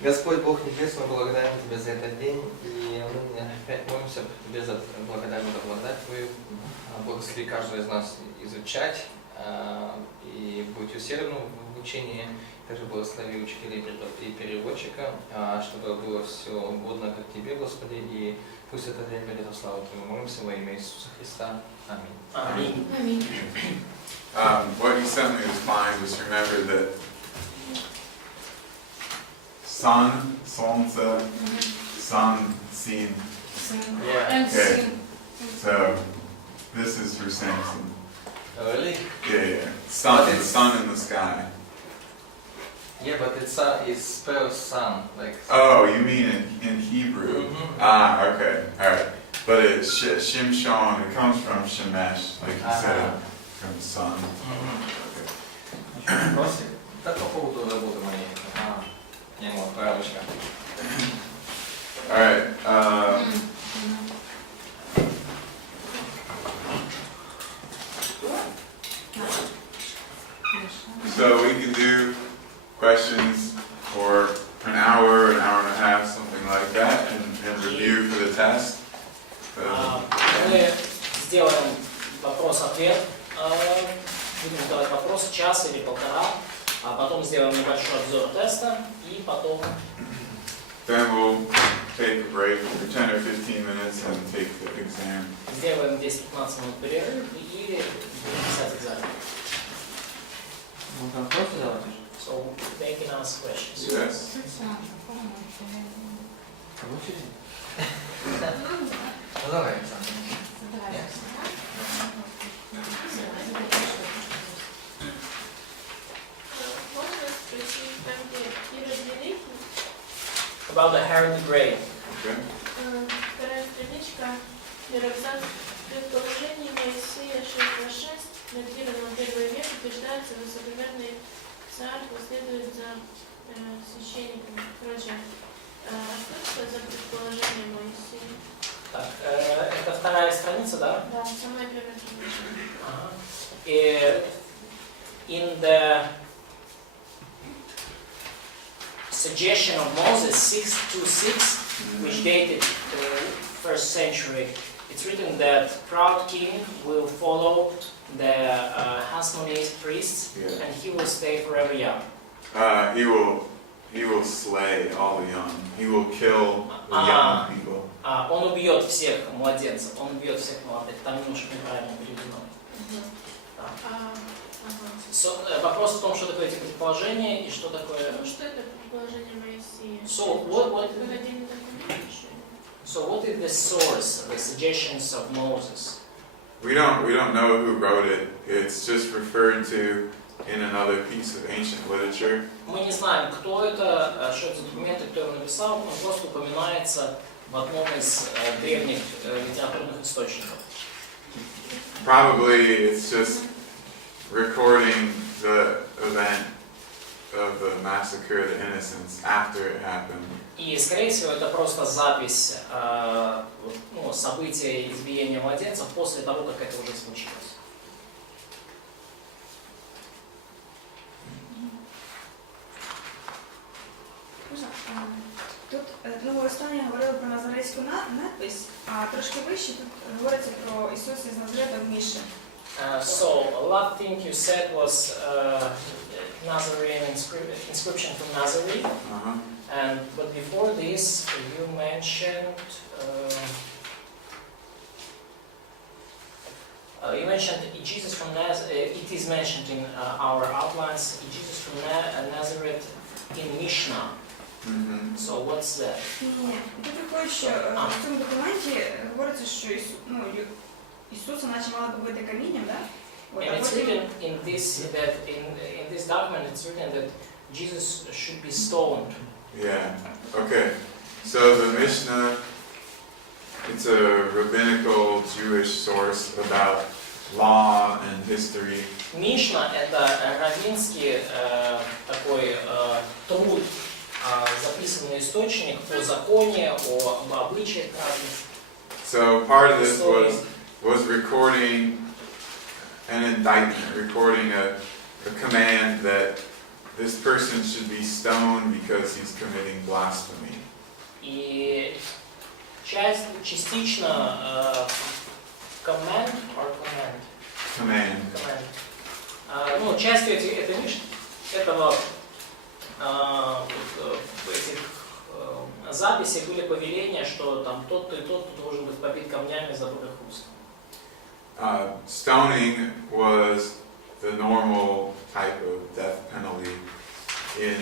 Господь Бог Небесный, мы благодарим Тебя за этот день, и мы опять молимся Тебе за благодарную благодать Твою. Благослови каждого из нас изучать и быть усердным в учении. Также благослови учителей и переводчика, чтобы было все угодно как Тебе, Господи, и пусть это время придет в славу Твою. Молимся во имя Иисуса Христа. Аминь. Аминь. What he sent me this mind was remember that sun, солнце, sun, seen. Yeah. Okay. So this is for Samson. Really? Yeah. Sun, the sun in the sky. Yeah, but it's spelled sun, like. Oh, you mean in Hebrew? Mm-hmm. Okay, all right. But it's Shimshon. It comes from Shemesh, like you said, from sun. Okay. Так по поводу работы моей. Не мог, правочка. All right. So we can do questions for an hour and a half, something like that, and review for the test. Мы сделаем вопрос-ответ. Будем задавать вопросы час или полтора, а потом сделаем небольшой обзор теста и потом. Then we'll take a break for 10 or 15 minutes and take the exam. Сделаем 10-15 минут перерыв и будем писать экзамен. Ну, там просто давать уже. So they can ask questions. Yes. Ну, давай, Александр. About the Herod the Great. Okay. Вторая страничка, первый абзац. Предположение Моисея 6:6, датировано первый век, утверждается, высокомерный царь последует за священниками. Короче, что это за предположение Моисея? Так, это вторая страница, да? Да, самая первая страничка. In the suggestion of Moses 6:26, which dated the 1st century, it's written that proud king will follow the Hasmonite priests, Yeah. and he will stay forever young. He will slay all the young. He will kill the young people. Он убьет всех младенцев, он убьет всех молодых. Там немножко неправильно переведено. Вопрос в том, что такое эти предположения и что такое. Ну что это предположение Моисея? So what is the source, the suggestions of Moses? We don't know who wrote it. It's just referred to in another piece of ancient literature. Мы не знаем, кто это, что это за документы, кто его написал, он просто упоминается в одном из древних литературных источников. Probably it's just recording the event of the massacre of the innocents after it happened. И, скорее всего, это просто запись события избиения младенцев после того, как это уже случилось. Тут, останнє говорили про назаретську надпись, а трошки вище тут говориться про Ісуса з Назарета в Міші. So, a last thing you said was Nazarene inscription from Nazarene. But before this, you mentioned Jesus from Nazareth. It is mentioned in our outlines. Jesus from Nazareth in Mishnah. So what's that? Ні, тут виходить, що в цьому документі говориться, що Ісуса наче мали побити камінням, да? And it's written in this document. It's written that Jesus should be stoned. Yeah. Okay. So the Mishnah, it's a rabbinical Jewish source about law and history. Мишна — это раввинский такой труд, записанный источник о законе, об обычаях разных. So part of this was recording an indictment, recording a command that this person should be stoned because he's committing blasphemy. И частично command. Ну, частью этого этих записей были повеления, что там тот-то и тот-то должен быть побит камнями за богохульство. Stoning was the normal type of death penalty in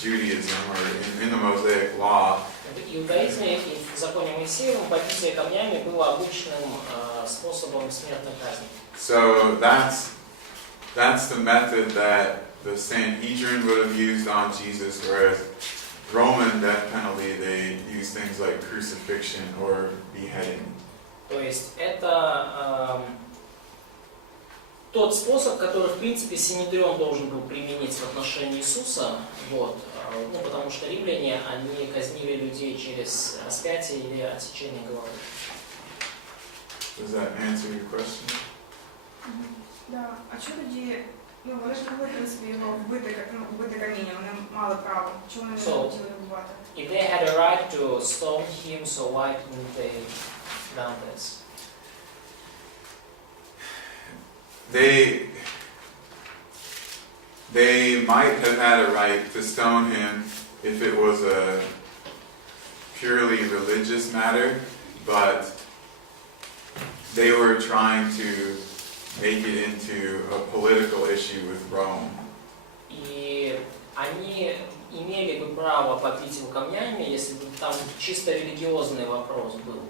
Judaism or in the Mosaic law. В иудаизме и в законе Моисеевом побитие камнями было обычным способом смертной казни. So that's the method that the Sanhedrin would have used on Jesus, whereas Roman death penalty, they use things like crucifixion or beheading. То есть это тот способ, который, в принципе, Синедрион должен был применить в отношении Иисуса, вот, ну, потому что римляне, они казнили людей через распятие или отсечение головы. Does that answer your question? Да. А чому тоді, ну вони ж могли, в принципі, його вбити камінням, вони мали право. Чому вони не хотіли вбивати? If they had a right to stone him, so why couldn't they done this? They might have had a right to stone him if it was a purely religious matter, but they were trying to make it into a political issue with Rome. И они имели бы право побить его камнями, если бы там чисто религиозный вопрос был.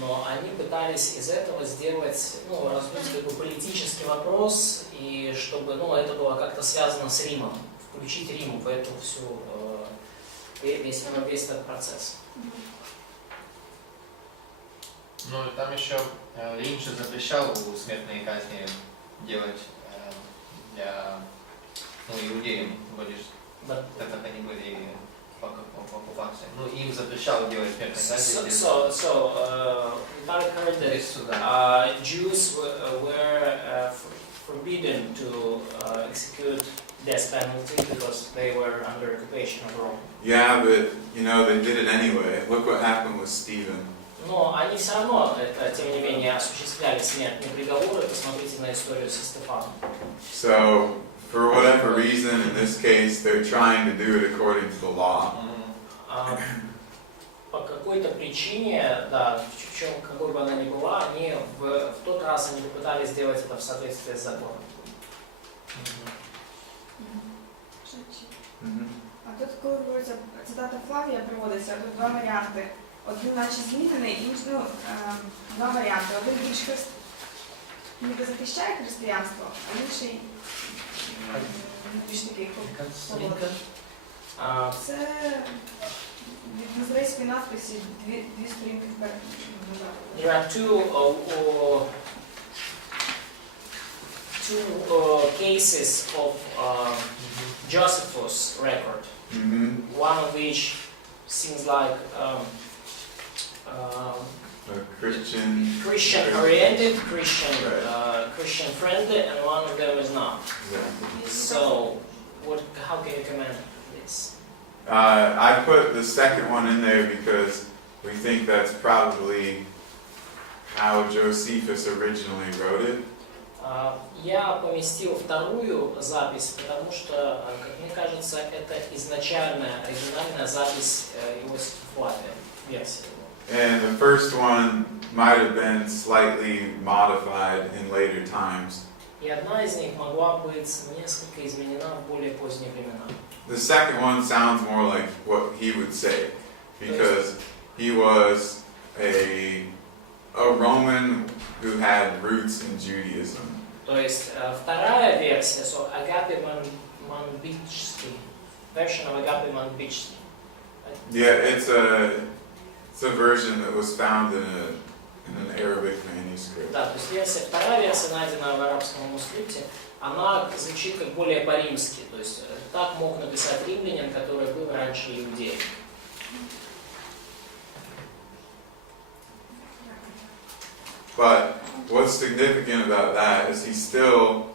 Но они пытались из этого сделать, ну, раздуть как бы политический вопрос, и чтобы, ну, это было как-то связано с Римом, включить Рим в эту всю, весь этот процесс. Ну, там еще Рим же запрещал смертные казни делать для, ну, иудеям, вроде же, так как они были по оккупации. Ну, им запрещал делать смертные казни. I heard that Jews were forbidden to execute death penalty because they were under occupation of Rome. Yeah, but you know they did it anyway. Look what happened with Stephen. Но они все равно, тем не менее, осуществляли смертные приговоры. Посмотрите на историю со Стефаном. So, for whatever reason, in this case, they're trying to do it according to the law. По какой-то причине, да, в чем, какой бы она ни была, они в тот раз они попытались сделать это в соответствии с законом. А тут, коли говориться, цитата Флавія приводиться, тут два варіанти. Один наче змінений, інший, два варіанти. Один більш ніби захищає християнство, а інший більш такий поводить. Це від назарейської надписі дві сторінки вперед. There are two cases of Josephus record. One of which seems like Christian oriented, Christian friendly, and one of them is not. Exactly. So, how can you comment this? I put the second one in there because we think that's probably how Josephus originally wrote it. Я поместил вторую запись, потому что, как мне кажется, это изначальная, оригинальная запись Иосифа Флавия, версия. And the first one might have been slightly modified in later times. И одна из них могла быть несколько изменена в более поздние времена. The second one sounds more like what he would say, because he was a Roman who had roots in Judaism. То есть вторая версия, so Agape Manbichski, version of Agape Manbichski. Yeah, it's a version that was found in an Arabic manuscript. Да, то есть вторая версия, найденная в арабском манускрипте, она звучит как более по-римски, то есть так мог написать римлянин, который был раньше иудеем. But what's significant about that is he still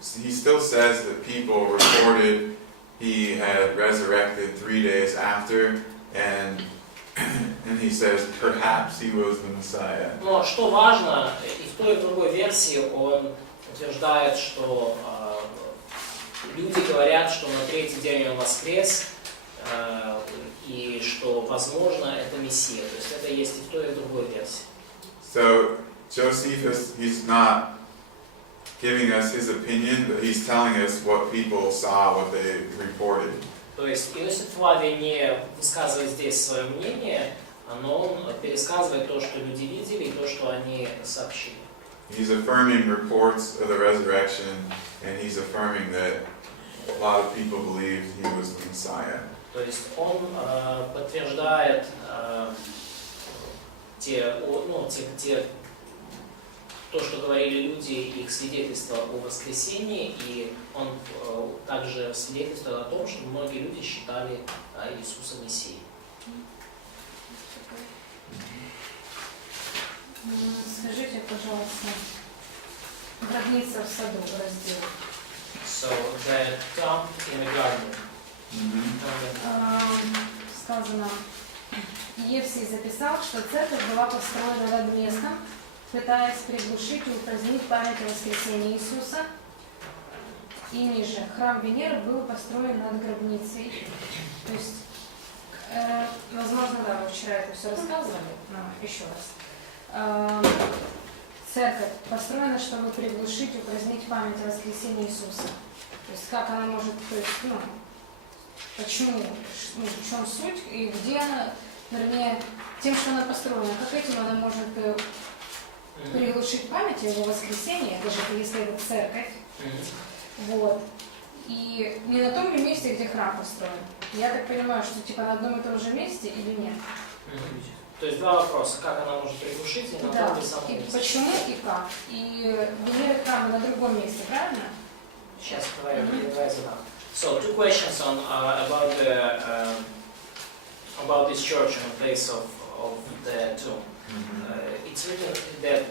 he still says that people reported he had resurrected 3 days after, and he says perhaps he was the Messiah. Но что важно, и в той, и в другой версии он утверждает, что люди говорят, что на третий день он воскрес, и что, возможно, это Мессия. То есть это есть и в той, и в другой версии. So Josephus, he's not giving us his opinion, but he's telling us what people saw, what they reported. То есть Иосиф Флавий не высказывает здесь свое мнение, но он пересказывает то, что люди видели, и то, что они сообщили. He's affirming reports of the resurrection, and he's affirming that a lot of people believed he was the Messiah. То есть он подтверждает то, что говорили люди, их свидетельство о воскресении, и он также свидетельствует о том, что многие люди считали Иисуса Мессией. Скажите, пожалуйста, гробница в саду, раздел. So the tomb in the garden. Сказано, Евсей записал, что церковь была построена над местом, пытаясь приглушить и упразднить память о воскресении Иисуса. И ниже, храм Венеры был построен над гробницей. То есть, возможно, да, вы вчера это все рассказывали, но еще раз. Церковь построена, чтобы приглушить и упразднить память о воскресении Иисуса. То есть, как она может, то есть, почему, в чем суть и где она, вернее, тем, что она построена, как этим она может приглушить память о его воскресении, даже если это церковь. Вот. И не на том ли месте, где храм построен. Я так понимаю, что типа на одном и том же месте или нет? То есть два вопроса. Как она может приглушить и на Да. том ли самом И месте? почему и как? И Венера храма на другом месте, правильно? Сейчас давай задам. So two questions on about this church and the place of the tomb. It's written that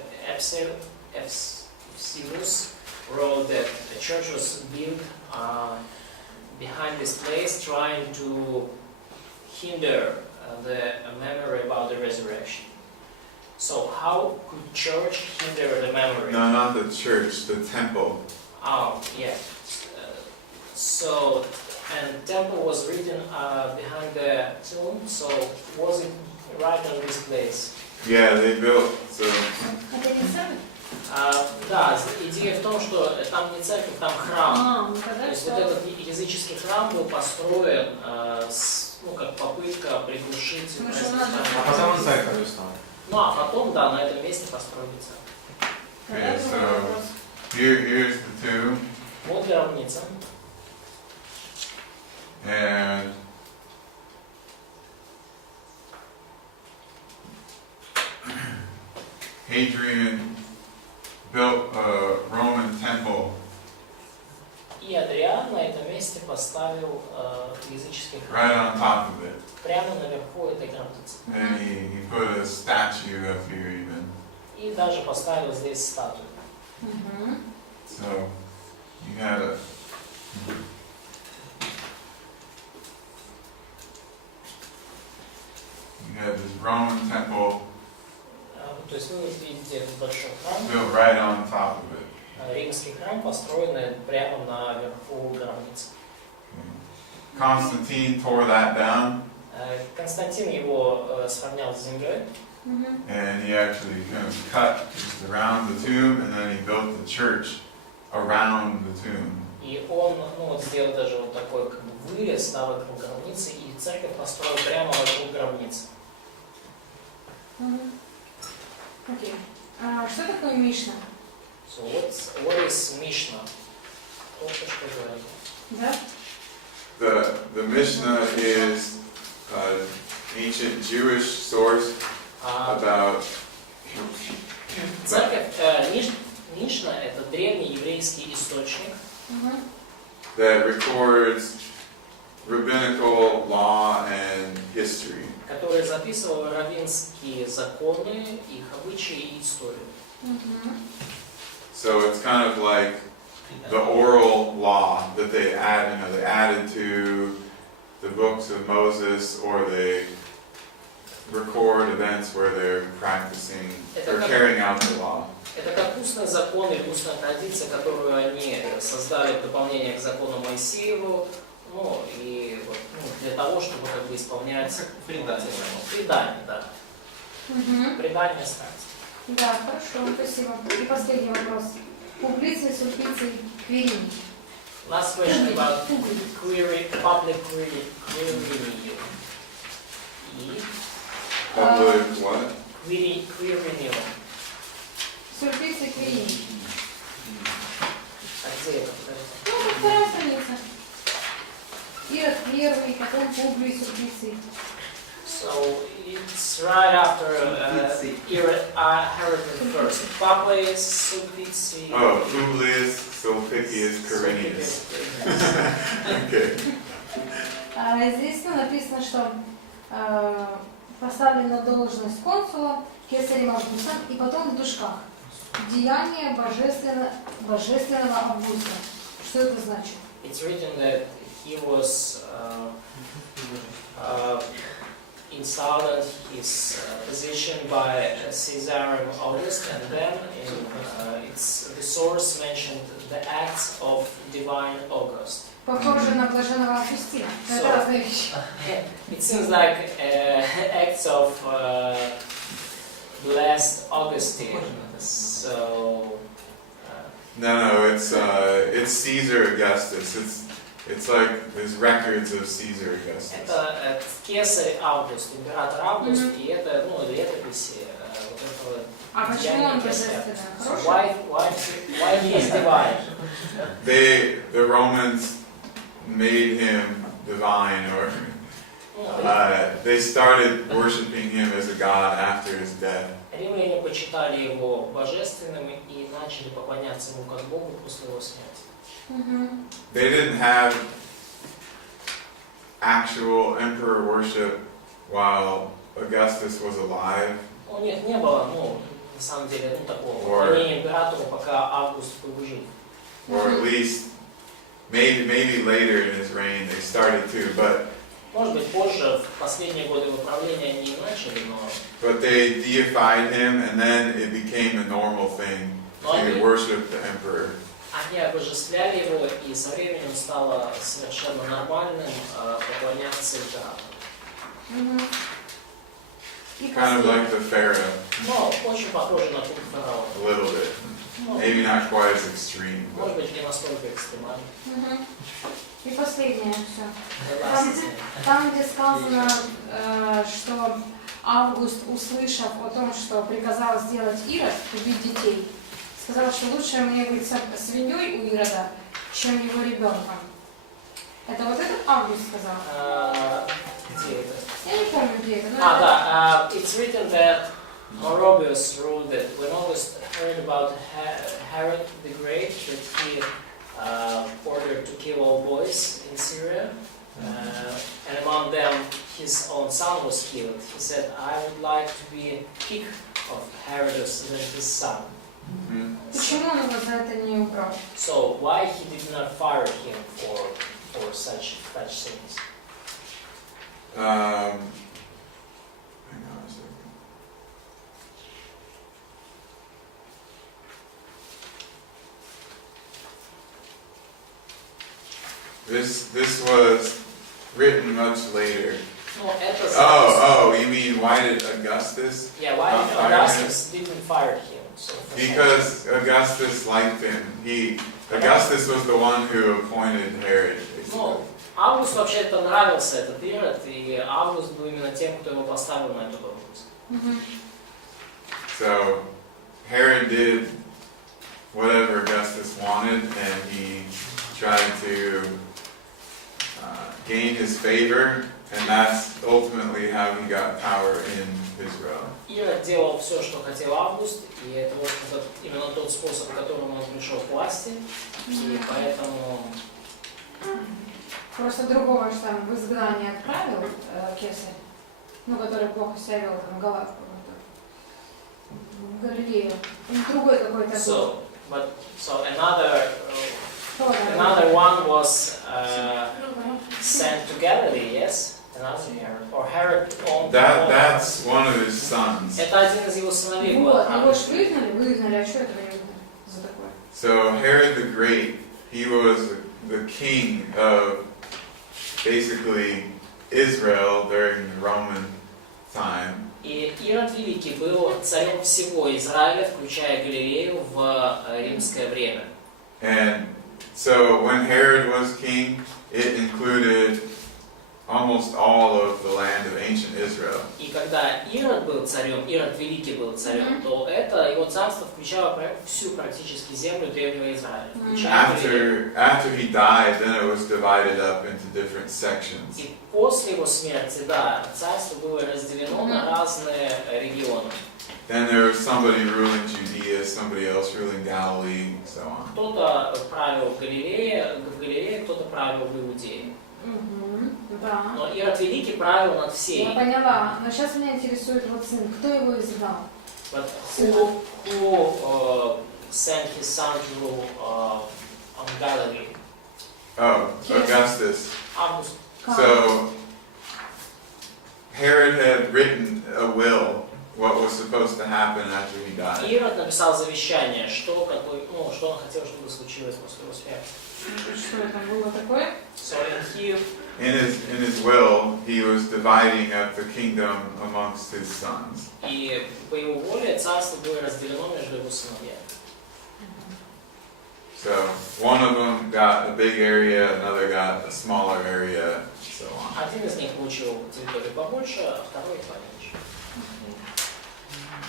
Eusebius wrote that the church was built behind this place, trying to hinder the memory about the resurrection. So how could church hinder the memory? No, not the church, the temple. Oh, yeah. So, and temple was written behind the tomb, so was it right on this place? Yeah, they built, so Это не церковь? Да, идея в том, что там не церковь, там храм. Ну То тогда есть вот этот языческий храм был построен как попытка приглушить. Ну, что надо- А потом он церковью стал. Ну а потом, да, на этом месте построили церковь. Тогда Okay, другой so- вопрос. here's the tomb, Вот гробница. and Hadrian built a Roman temple И Адриан на этом месте поставил языческий right храм on top of it. прямо наверху этой гробницы. And he put a statue up here even. И даже поставил здесь статую. Мгм. So you had a this Roman temple То есть вы видите этот большой храм, built right on top of it. римский храм, построенный прямо наверху гробницы. Constantine tore that down, Константин его сравнял с землей, Мгм. and he actually kind of cut just around the tomb, and then he built the church around the tomb. и он сделал даже вот такой как бы вырез вокруг гробницы, и церковь построил прямо вокруг гробницы. Мгм. Окей. Что такое Мишна? So what is Mishnah? Кто-то что говорит? Да? The Mishnah is an ancient Jewish source about Церковь, Мишна – это древний еврейский источник, Мгм. that records rabbinical law and history. который записывал раввинские законы, их обычаи и историю. Мгм. So it's kind of like the oral law that they added to the books of Moses, or they record events where they're practicing or carrying out the law. Это как устный закон или устная традиция, которую они создали в дополнение к закону Моисееву, ну, и вот, ну, для того, чтобы как бы исполнять предание, да. Предание смерти. Да, хорошо, спасибо. И последний вопрос. Публиций, сульпиций, квирин. Last question about public querying. Public what? Querying. Сульпиций, квирин. А где это? Ну, это вторая страница. Ирод первый, потом Публий, сульпиций. So it's right after Herod first. Publius, Sulpici. Oh, Publius Sulpicius Quirinius. Okay. Здесь написано, что поставлен на должность консула кесарем Августом и потом в душках. Деяние божественного Августа. Что это значит? It's written that he was installed his position by Caesar August, and then it's the source mentioned the acts of divine August. Похоже на блаженного Августина. Это разные вещи. It seems like acts of blessed Augustine. So. No, it's Caesar Augustus. It's like there's records of Caesar Augustus. Это кесарь Август, император Август, и это, ну, летописи вот этого. А почему он божественный? Why he is divine? The Romans made him divine, or they started worshiping him as a god after his death. Римляне почитали его божественным и начали поклоняться ему как Богу после его смерти. They didn't have actual emperor worship while Augustus was alive. У них не было, ну, на самом деле, ну, такого поклонения императору, пока Август был жив. Or at least, maybe later in his reign they started to, but Может быть, позже, в последние годы его правления они начали, но... But they deified him, and then it became a normal thing to worship the emperor. Они обожествляли его, и со временем стало совершенно нормальным поклоняться императору. Kind of like the pharaoh. Но очень похоже на культ фараона. A little bit. Maybe not quite as extreme. Может быть, не настолько экстремально. И последнее все. Там, где сказано, что Август, услышав о том, что приказал сделать Ирод, убить детей, сказал, что лучше мне быть свиньей у Ирода, чем его ребенком. Это вот этот Август сказал? Где это? Я не помню, где это. Да. It's written that Morobius wrote that when August heard about Herod the Great, that he ordered to kill all boys in Syria, and among them his own son was killed. He said, I would like to be king of Herodus than his son. Почему он его за это не убрал? So why he did not fire him for such things? Hang on a second. This was written much later. No, Oh, you mean why did Augustus? Yeah, why did Augustus didn't fire him? So Because Augustus liked him. Augustus was the one who appointed Herod, basically. Ну, Август вообще-то нравился этот Ирод, и Август был именно тем, кто его поставил на эту должность. So Herod did whatever Augustus wanted, and he tried to gain his favor, and that's ultimately how he got power in Israel. Ирод делал все, что хотел Август, и это вот именно тот способ, которым он пришел к власти, и поэтому... Просто другого же там в изгнание отправил кесарь, ну, который плохо себя вел, там, в Галилею. Другой какой-то был. So another Another one was sent to Galilee, yes? Another Herod. Or Herod on That's one of his sons. Это один из его сыновей был. Вот, его ж выгнали, а что этого не выгнали за такое? So Herod the Great, he was the king of basically Israel during the Roman time. И Ирод Великий был царем всего Израиля, включая Галилею, в римское время. And so when Herod was king, it included almost all of the land of ancient Israel. И когда Ирод был царем, Ирод Великий был царем, то это его царство включало всю практически землю древнего Израиля. включая Галилею. After he died, then it was divided up into different sections. И после его смерти, да, царство было разделено на разные регионы. Then there was somebody ruling Judea, somebody else ruling Galilee, and so on. Кто-то правил в Галилее, кто-то правил в Иудее. Да. Но Ирод Великий правил над Я всей. поняла, но сейчас меня интересует вот сын, кто его издал? But who sent his son to on Galilee? Oh, Augustus. Август. So Herod had written a will, what was supposed to happen after he died. Ирод написал завещание, что он хотел, чтобы случилось после его смерти. Что это было такое? So In his will, he was dividing up the kingdom amongst his sons. И по его воле царство было разделено между его сыновьями. So one of them got a big area, another got a smaller area, and so on. Один из них получил территорию побольше, а второй поменьше.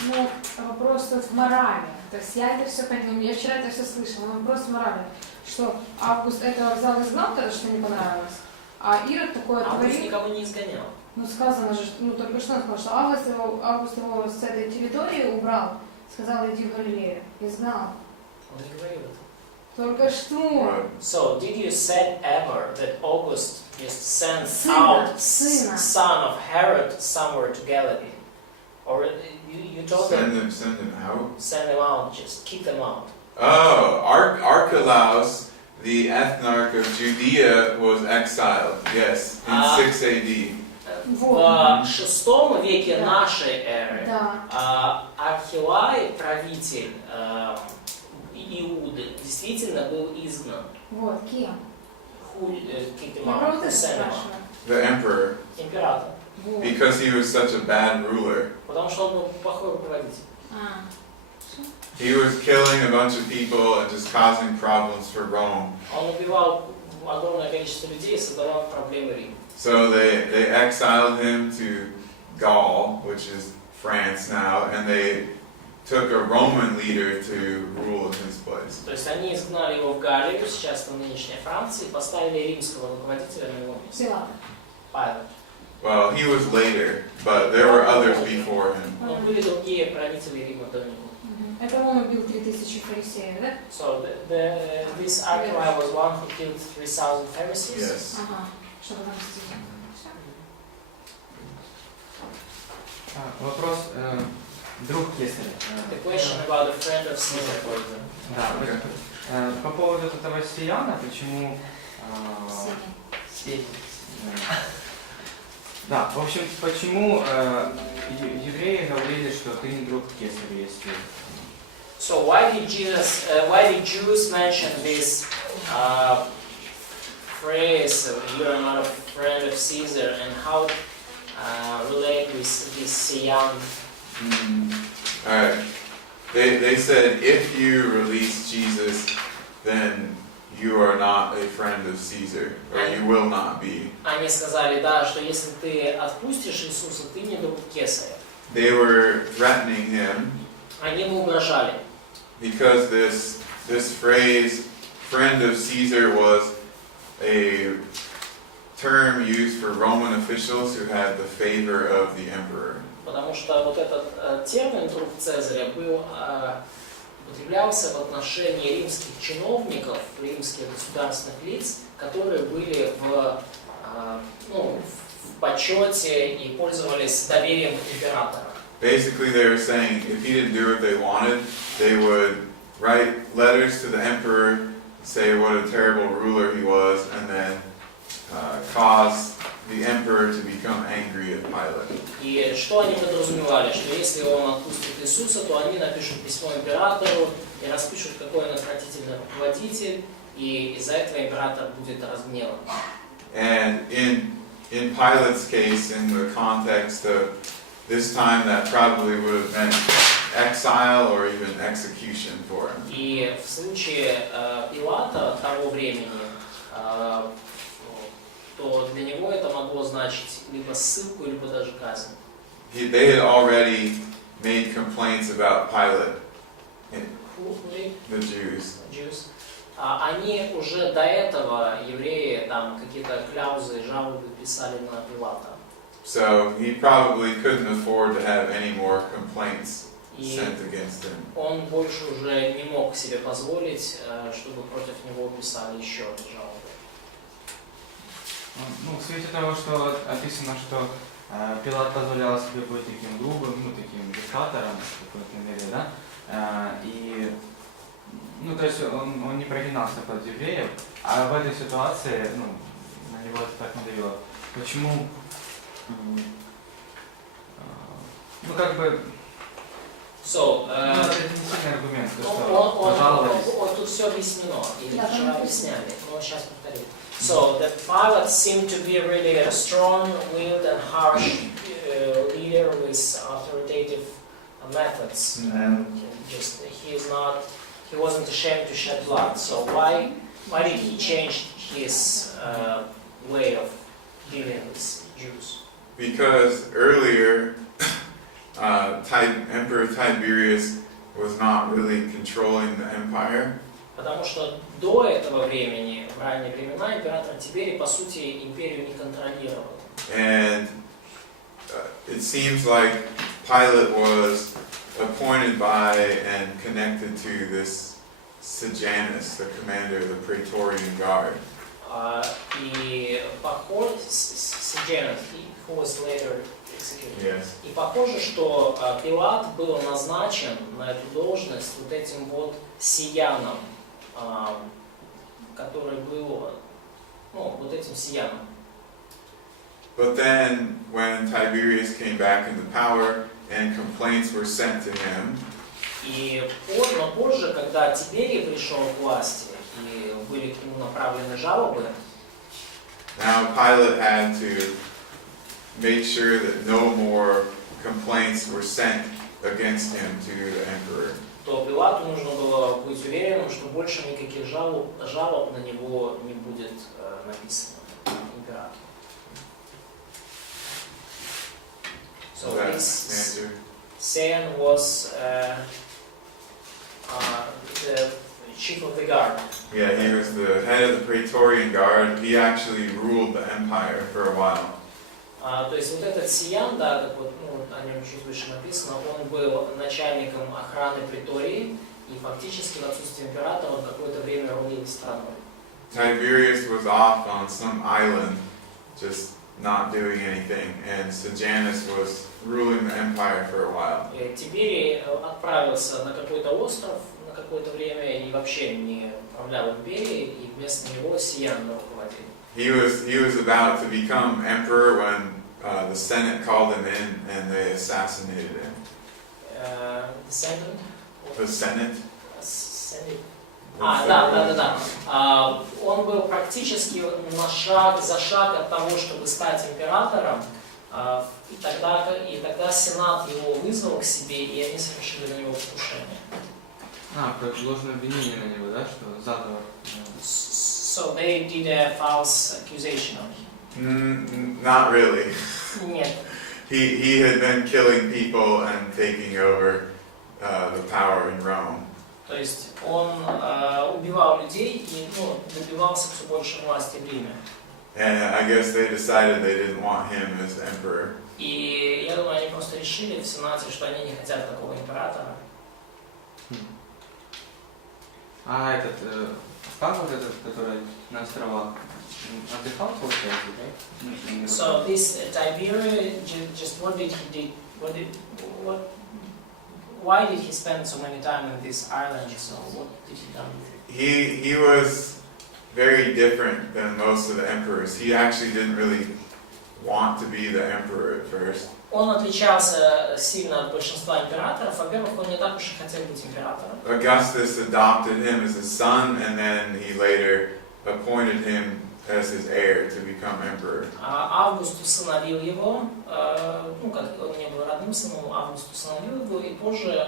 Ну, вопрос тут в морали. То есть я это все понимаю, я вчера это все слышала, но вопрос в морали. Что Август этого взял и изгнал, потому что не понравилось, а Ирод такое Август творил. никого не изгонял. Ну, сказано же, ну, только что он сказал, что Август его с этой территории убрал, сказал, иди в Галилею, изгнал. Он не говорил это. Только что. Right. So, did you said ever that August just sent Сына, out сына. son of Herod somewhere to Galilee? Or you told them, Send him out. send them out, just kick them out. Oh, Archelaus, the ethnarch of Judea, was exiled. Yes, in 6 AD. Вот. В VI веке Да. нашей эры Да. Археолай, правитель Иуды, действительно был изгнан. Вот, кем? Kicked him Я out, про вот это sent him out. спрашиваю. The emperor, Император. Вот. because he was such a bad ruler. Потому что он был плохой руководитель. А. He was killing a bunch of people and just causing problems for Rome. Он убивал огромное количество людей и создавал проблемы Риму. So they exiled him to Gaul, which is France now, and they took a Roman leader to rule in his place. То есть они изгнали его в Галлию, сейчас это нынешняя Франция, и поставили римского руководителя на его место. Пилат. Павел. Well, he was later, but there were others before him. Но были другие правители Рима до него. Это он убил 3000 фарисеев, да? So this Archelaus was one who killed 3,000 Pharisees. Yes. Ага. Чтобы там сидеть. Вопрос друг Кесаря. The question about a friend of Caesar. Да, по поводу этого Сияна, почему Синий. Да, в общем, почему евреи говорили, что ты не друг Кесаря, если... So why did Jews mention this phrase, "You are not a friend of Caesar," and how relate with this Sian? Alright. They said if you release Jesus, then you are not a friend of Caesar, or you will not be. Они сказали, да, что если ты отпустишь Иисуса, ты не друг Кесаря. They were threatening him Они ему угрожали. because this phrase, friend of Caesar, was a term used for Roman officials who had the favor of the emperor. Потому что вот этот термин «друг Цезаря» употреблялся в отношении римских чиновников, римских государственных лиц, которые были в почете и пользовались доверием императора. Basically, they were saying if he didn't do what they wanted, they would write letters to the emperor say what a terrible ruler he was, and then cause the emperor to become angry at Pilate. И что они подразумевали? Что если он отпустит Иисуса, то они напишут письмо императору и распишут, какой он отвратительный руководитель, и из-за этого император будет разгневан. And in Pilate's case, in the context of this time, that probably would have meant exile or even execution for him. И в случае Пилата того времени, то для него это могло значить либо ссылку, либо даже казнь. They had already made complaints about Pilate, the Jews. Они уже до этого, евреи, там какие-то кляузы, жалобы писали на Пилата. So he probably couldn't afford to have any more complaints sent against him. Он больше уже не мог себе позволить, чтобы против него писали еще жалобы. Ну, в свете того, что описано, что Пилат позволял себе быть таким грубым, ну, таким диктатором, в какой-то мере, да, и, ну, то есть он не прогинался под евреев, а в этой ситуации, ну, на него это так надавило. Почему, ну, как бы, So, это не сильный аргумент, что пожаловались. тут все объяснено, или вчера объясняли, но сейчас повторю. So, the Pilate seemed to be really a strong-willed and harsh leader with authoritative methods. And just he wasn't ashamed to shed blood. So why did he change his way of dealing with Jews? Because earlier, Emperor Tiberius was not really controlling the empire. Потому что до этого времени, в ранние времена, император Тиберий, по сути, империю не контролировал. And it seems like Pilate was appointed by and connected to this Sejanus, the commander of the Praetorian Guard. И похоже, Sejanus, who was later executed. Yes. И похоже, что Пилат был назначен на эту должность вот этим вот сияном, который был, ну, вот этим сияном. But then, when Tiberius came back into power and complaints were sent to him, И позже, когда Тиберий пришел к власти и были к нему направлены жалобы, now Pilate had to make sure that no more complaints were sent against him to the emperor. то Пилату нужно было быть уверенным, что больше никаких жалоб на него не будет написано императору. So That this answer? Sejan was the chief of the guard. Yeah, he was the head of the Praetorian Guard. He actually ruled the empire for a while. То есть вот этот Сиян, да, как вот, ну, о нем чуть выше написано, он был начальником охраны притории, и фактически в отсутствие императора он какое-то время рулил страной. Tiberius was off on some island, just not doing anything, and Sejanus was ruling the empire for a while. Тиберий отправился на какой-то остров на какое-то время и вообще не управлял империей, и вместо него Сиян руководил. He was about to become emperor when the Senate called him in and they assassinated him. The Senate? Да. Он был практически на шаг за шаг от того, чтобы стать императором, и тогда Сенат его вызвал к себе, и они совершили на него покушение. Предложено обвинение на него, да, что заговор. So they did a false accusation of him. Not really. Нет. He had been killing people and taking over the power in Rome. То есть он убивал людей и добивался все больше власти в Риме. And I guess they decided they didn't want him as emperor. И я думаю, они просто решили в Сенате, что они не хотят такого императора. А этот, как вот этот, который на островах, отдыхал, получается, да? So this Tiberius, just why did he spend so many time in this island? So what did he do with it? he was very different than most of the emperors. He actually didn't really want to be the emperor at first. Он отличался сильно от большинства императоров. Во-первых, он не так уж и хотел быть императором. Augustus adopted him as his son, and then he later appointed him as his heir to become emperor. Август усыновил его, ну, как он не был родным сыном, Август усыновил его, и позже,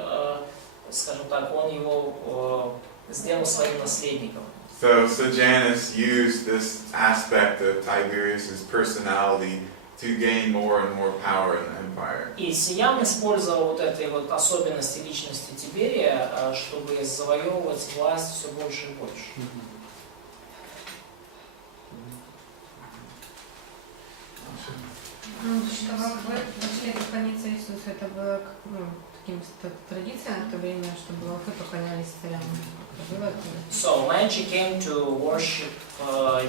скажем так, он его сделал своим наследником. So Sejanus used this aspect of Tiberius's personality to gain more and more power in the empire. И Сиян использовал вот этой вот особенности личности Тиберия, чтобы завоевывать власть все больше и больше. Ну, что вы пошли поклониться Иисусу, это было таким традицией в то время, чтобы волхвы поклонялись царям. So Magi came to worship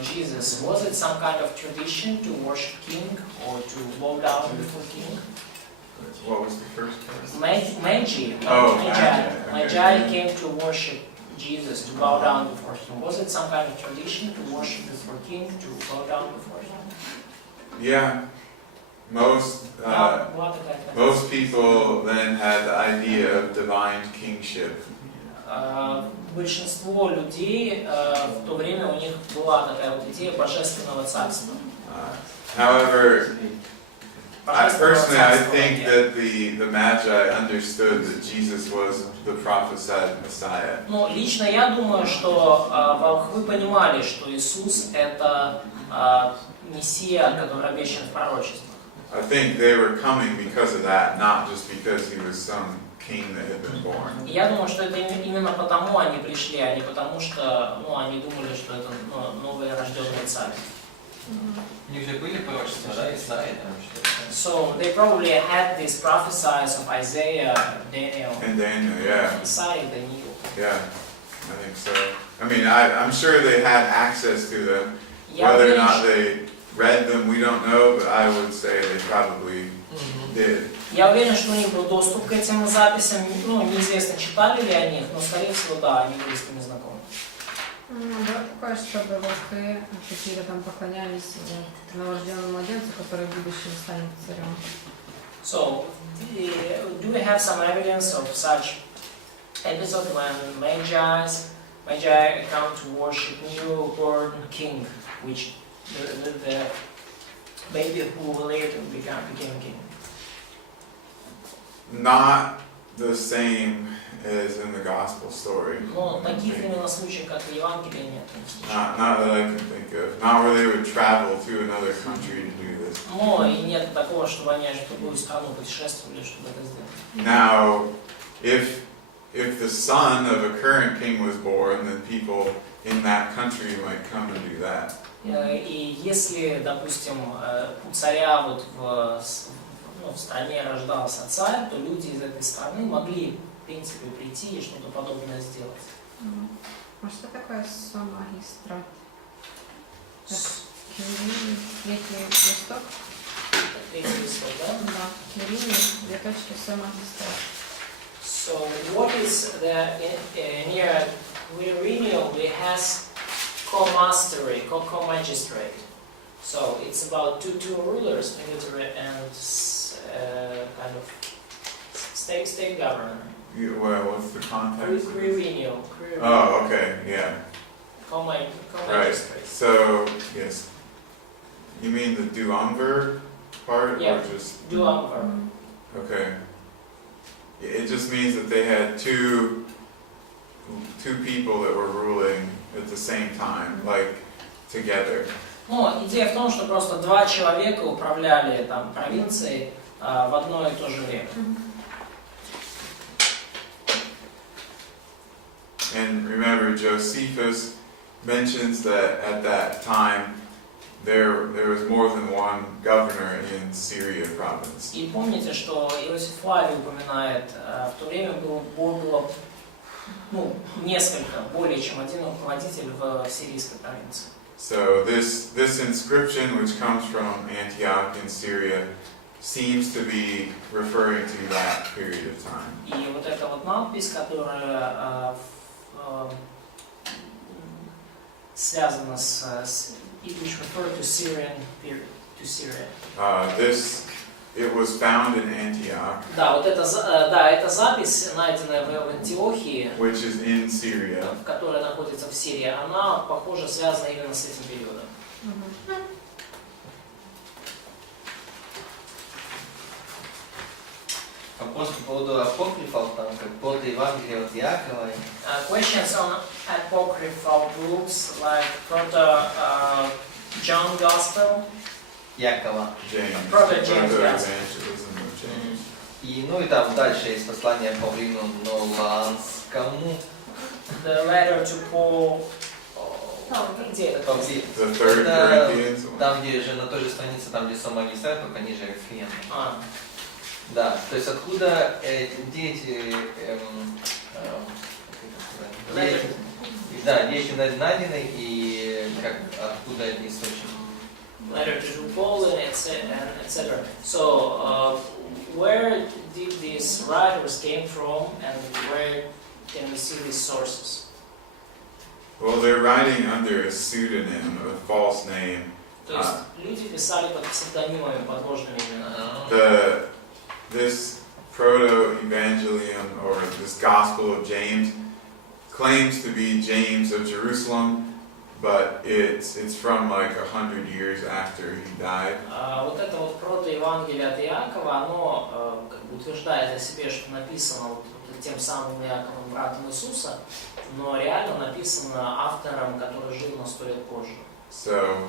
Jesus. Was it some kind of tradition to worship King or to bow down before King? What was the first part? Magi. Oh, Magi came to worship Jesus, to bow down before Him. Was it some kind of tradition to worship before King, to bow down before Him? Yeah. Most people then had the idea of divine kingship. Большинство людей в то время у них была такая вот идея божественного царства. However, I think that the Magi understood that Jesus was the prophesied Messiah. Но лично я думаю, что волхвы понимали, что Иисус это Мессия, который обещан в пророчествах. I think they were coming because of that, not just because he was some king that had been born. Я думаю, что это именно потому они пришли, а не потому что, они думали, что это новый рожденный царь. У них же были пророчества, да, Исаия там что-то. So they probably had these prophecies of Isaiah, Daniel. And Daniel, yeah. Isaiah, Daniel. Yeah, I think so. I mean, I'm sure they had access to them. Я Whether or уверен, not they read them, we don't know, but I would say they probably did. Я уверен, что у них был доступ к этим записям. Неизвестно, читали ли они их, но, скорее всего, да, они были с ними знакомы. Было такое, чтобы волхвы какие-то там поклонялись новорожденному младенцу, который в будущем станет царем. So, do we have some evidence of such episode when Magi come to worship newborn king, which the baby who later became king? Not the same as in the gospel story. Но таких именно случаев, как в Евангелии, нет. Not that I can think of. Not where they would travel to another country to do this. Но и нет такого, чтобы они аж в другую страну путешествовали, чтобы это сделать. Now, if the son of a current king was born, then people in that country might come and do that. И если, допустим, у царя вот в стране рождался царь, то люди из этой страны могли, в принципе, прийти и что-то подобное сделать. А что такое сомагистрат? Кирилл, третий листок? Третий листок, да? Да, Кирилл, две точки, сомагистрат. So what is near Quirinium, it has co-mastery, co-magistrate. So it's about two rulers, military and kind of state governor. Well, what's the context? Quirinium. Oh, okay, yeah. Right. Co-magistrate. So, yes. You mean the duumvir part? Yeah. Or just... Duumvir. Okay. It just means that they had two people that were ruling at the same time, like together. Ну, идея в том, что просто два человека управляли там провинцией в одно и то же время. And remember, Josephus mentions that at that time there was more than one governor in Syria province. И помните, что Иосиф Флавий упоминает, в то время было несколько, более чем один руководитель в сирийской провинции. So this inscription, which comes from Antioch in Syria, seems to be referring to that period of time. И вот эта вот надпись, которая связано which refer to Syrian period, to Syria. It was found in Antioch, Да, вот эта запись, найденная в Антиохии, which is in Syria. которая находится в Сирии, она, похоже, связана именно с этим периодом. Вопрос по поводу апокрифов, там, как под Евангелие от Иакова. Questions on apocryphal books like Proto John Gospel, Якова. James. Proto-James, yes. Evangelism of James. И, ну и там дальше есть послание Павлину Ноланскому. the letter to Paul. Где это? Павли. The third Это Corinthians. там, где же на той же странице, там, где сам магистр, только ниже Рефлен. Да, то есть откуда где эти да, где эти найдены и как, откуда эти источники? Letter to Paul and etc. So, where did these writers came from, and where can we see these sources? Well, they're writing under a pseudonym, a false name. То есть люди писали под псевдонимами, под ложными именами. This proto-evangelium, or this Gospel of James, claims to be James of Jerusalem, but it's from like 100 years after he died. Вот это вот протоевангелие от Иакова, оно как бы утверждает о себе, что написано вот тем самым Иаковом, братом Иисуса, но реально написано автором, который жил на 100 лет позже. So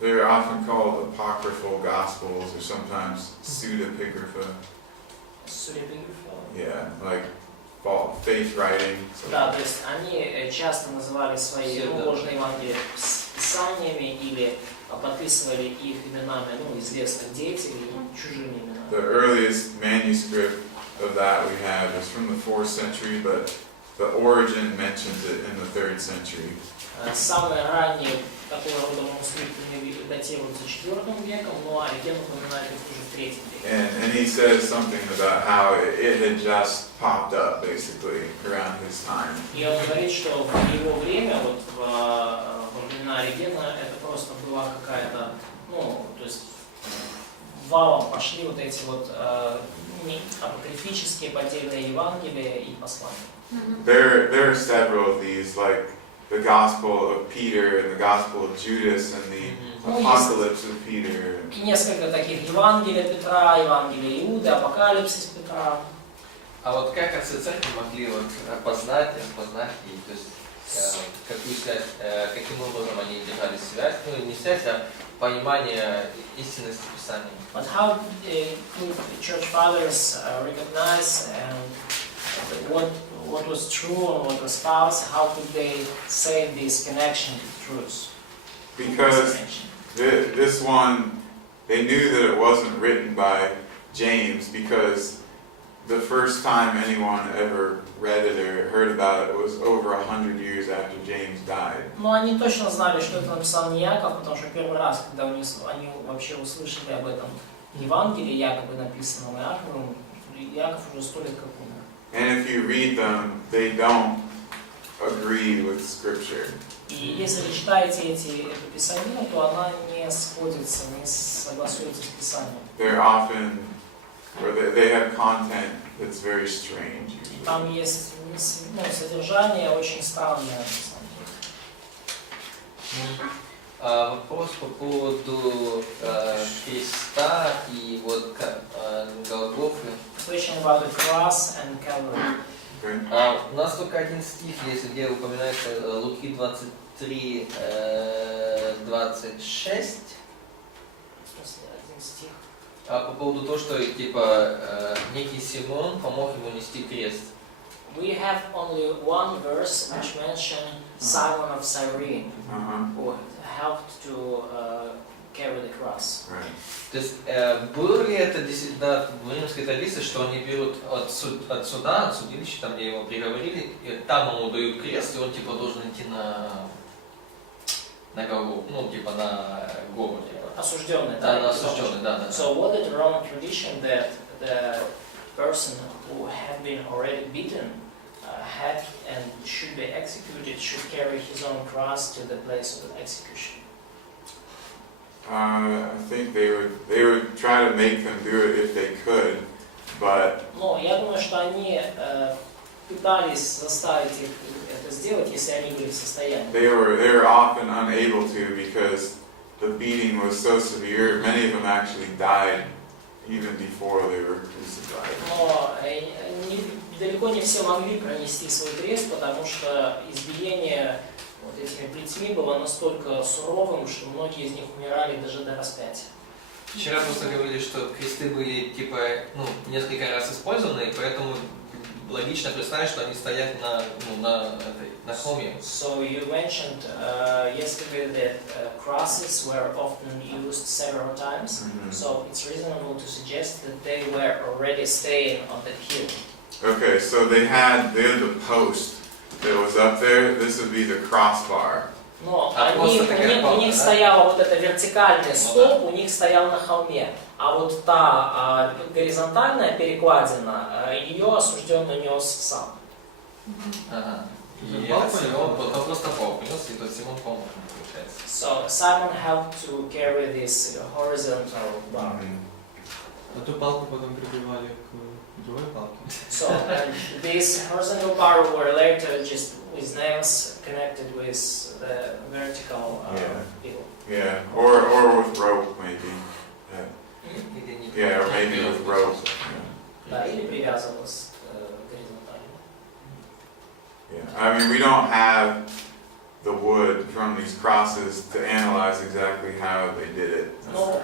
they're often called apocryphal gospels, or sometimes pseudepigrapha. Yeah, like faith writing. So Да, то есть они часто называли свои ложные Евангелия писаниями или подписывали их именами, известных деятелей, чужими именами. the earliest manuscript of that we have is from the 4th century, but the origin mentions it in the 3rd century. Самые ранние, которые рода манускрипты датируются 4 веком, но Ориген упоминает их уже в 3 веке. And he says something about how it had just popped up, basically, around his time. И он говорит, что в его время, вот во времена Оригена, это просто была какая-то, то есть валом пошли вот эти вот апокрифические потерянные Евангелия и послания. There are several of these, like the Gospel of Peter and the Gospel of Judas and the Apocalypse of Peter. И несколько таких Евангелия Петра, Евангелия Иуды, Апокалипсис Петра. А вот как отцы церкви могли вот опознать и то есть какую связь, каким образом они держали связь, не связь, а понимание истинности Писания? But how could the church fathers recognize what was true and what was false? How could they say this connection to truth? Because this one, they knew that it wasn't written by James, because the first time anyone ever read it or heard about it was over 100 years after James died. Но они точно знали, что это написал не Яков, потому что первый раз, когда они вообще услышали об этом Евангелии, якобы написанном Иаковом, Яков уже 100 лет как умер. And if you read them, they don't agree with Scripture. И если вы читаете эту писанину, то она не сходится, не согласуется с Писанием. They're often, or they have content that's very strange. Usually. Там есть содержание очень странное, на самом деле. Вопрос по поводу креста и вот Голгофы. Question about the cross and Calvary. Okay? У нас только один стих есть, где упоминается Луки 23, 26. Один стих. По поводу того, что типа некий Симон помог ему нести крест. We have only one verse which mentions Simon of Cyrene, who helped to carry the cross. Right. То есть было ли это действительно в римской традиции, что они берут от суда, от судилища, там где его приговорили, и там ему дают крест, и он типа должен идти на гору, типа на гору. Типа. Осужденный, Да, на осужденный, да. So what is the Roman tradition that the person who had been already beaten had and should be executed should carry his own cross to the place of execution? I think they would try to make them do it if they could, but Но я думаю, что они пытались заставить их это сделать, если они были в состоянии. they were often unable to because the beating was so severe. Many of them actually died even before they were crucified. Но далеко не все могли пронести свой крест, потому что избиение вот этими плетьми было настолько суровым, что многие из них умирали даже до распятия. Вчера просто говорили, что кресты были типа, несколько раз использованы, и поэтому логично представить, что они стоят на холме. So you mentioned yesterday that crosses were often used several times. So it's reasonable to suggest that they were already staying on that hill. Okay, so they had the post that was up there. This would be the crossbar. Но у них стоял вот это вертикальный столб, у них стоял на холме, а вот та горизонтальная перекладина, ее осужденный нес сам. Ага. И этот Симон, просто Бог нес, и тот Симон помог ему, получается. So Simon helped to carry this horizontal bar. А ту палку потом прибивали к другой палке. So these horizontal bar were later just with nails connected with the vertical people. Yeah, or with rope maybe. Yeah, or maybe with rope. Да, или привязывалось горизонтально. Yeah, I mean we don't have the wood from these crosses to analyze exactly how they did it. Но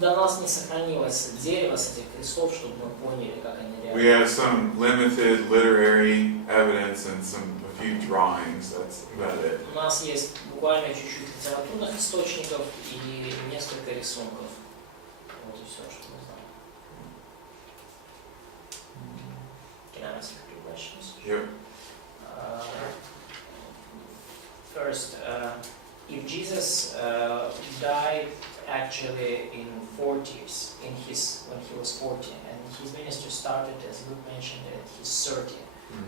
до нас не сохранилось дерево с этих крестов, чтобы мы поняли, как они We have some limited literary evidence and a few drawings. That's about it. У нас есть буквально чуть-чуть литературных источников и несколько рисунков. Вот и все, что мы знаем. Can I ask a few questions? Yep. First, if Jesus died actually in 40s, when he was 40, and his ministry started, as Luke mentioned, at his 30.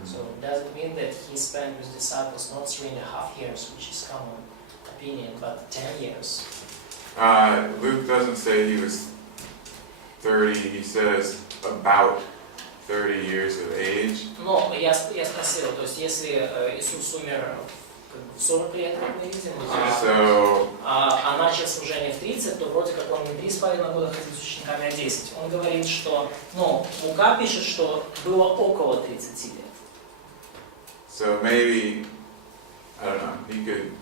So does it mean that he spent with disciples not 3.5 years, which is common opinion, but 10 years? Luke doesn't say he was 30. He says about 30 years of age. Но я спросил, то есть если Иисус умер в 40 лет, как мы видим, а начал служение в 30, то вроде как он не 3,5 года ходил с учениками, а 10. Он говорит, что, Лука пишет, что было около 30 лет. So maybe, I don't know, he could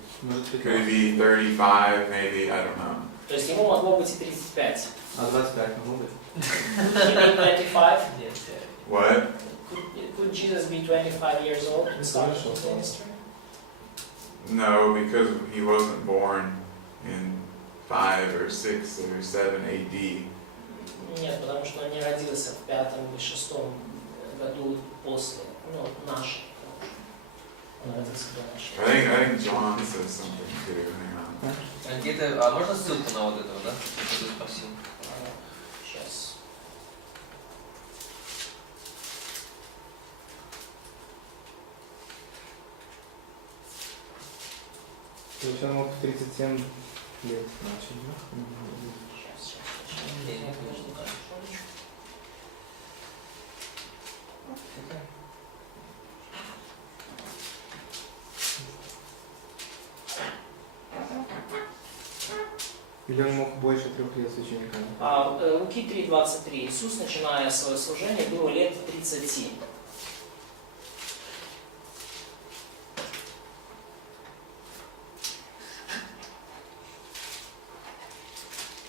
be 35, maybe, I don't know. То есть ему могло быть и 35. А 25 могло быть? He be 25? What? Could Jesus be 25 years old and start his ministry? No, because he wasn't born in 5 or 6 or 7 AD. Нет, потому что он не родился в 5 или 6 году после, нашей. I think John says something too. Hang on. А можно ссылку на вот этого, да? Кто-то спросил. Сейчас. То есть он мог в 37 лет начать, да? Сейчас. Или он мог больше 3 лет с учениками? Луки 3:23. Иисус, начиная свое служение, было лет 30.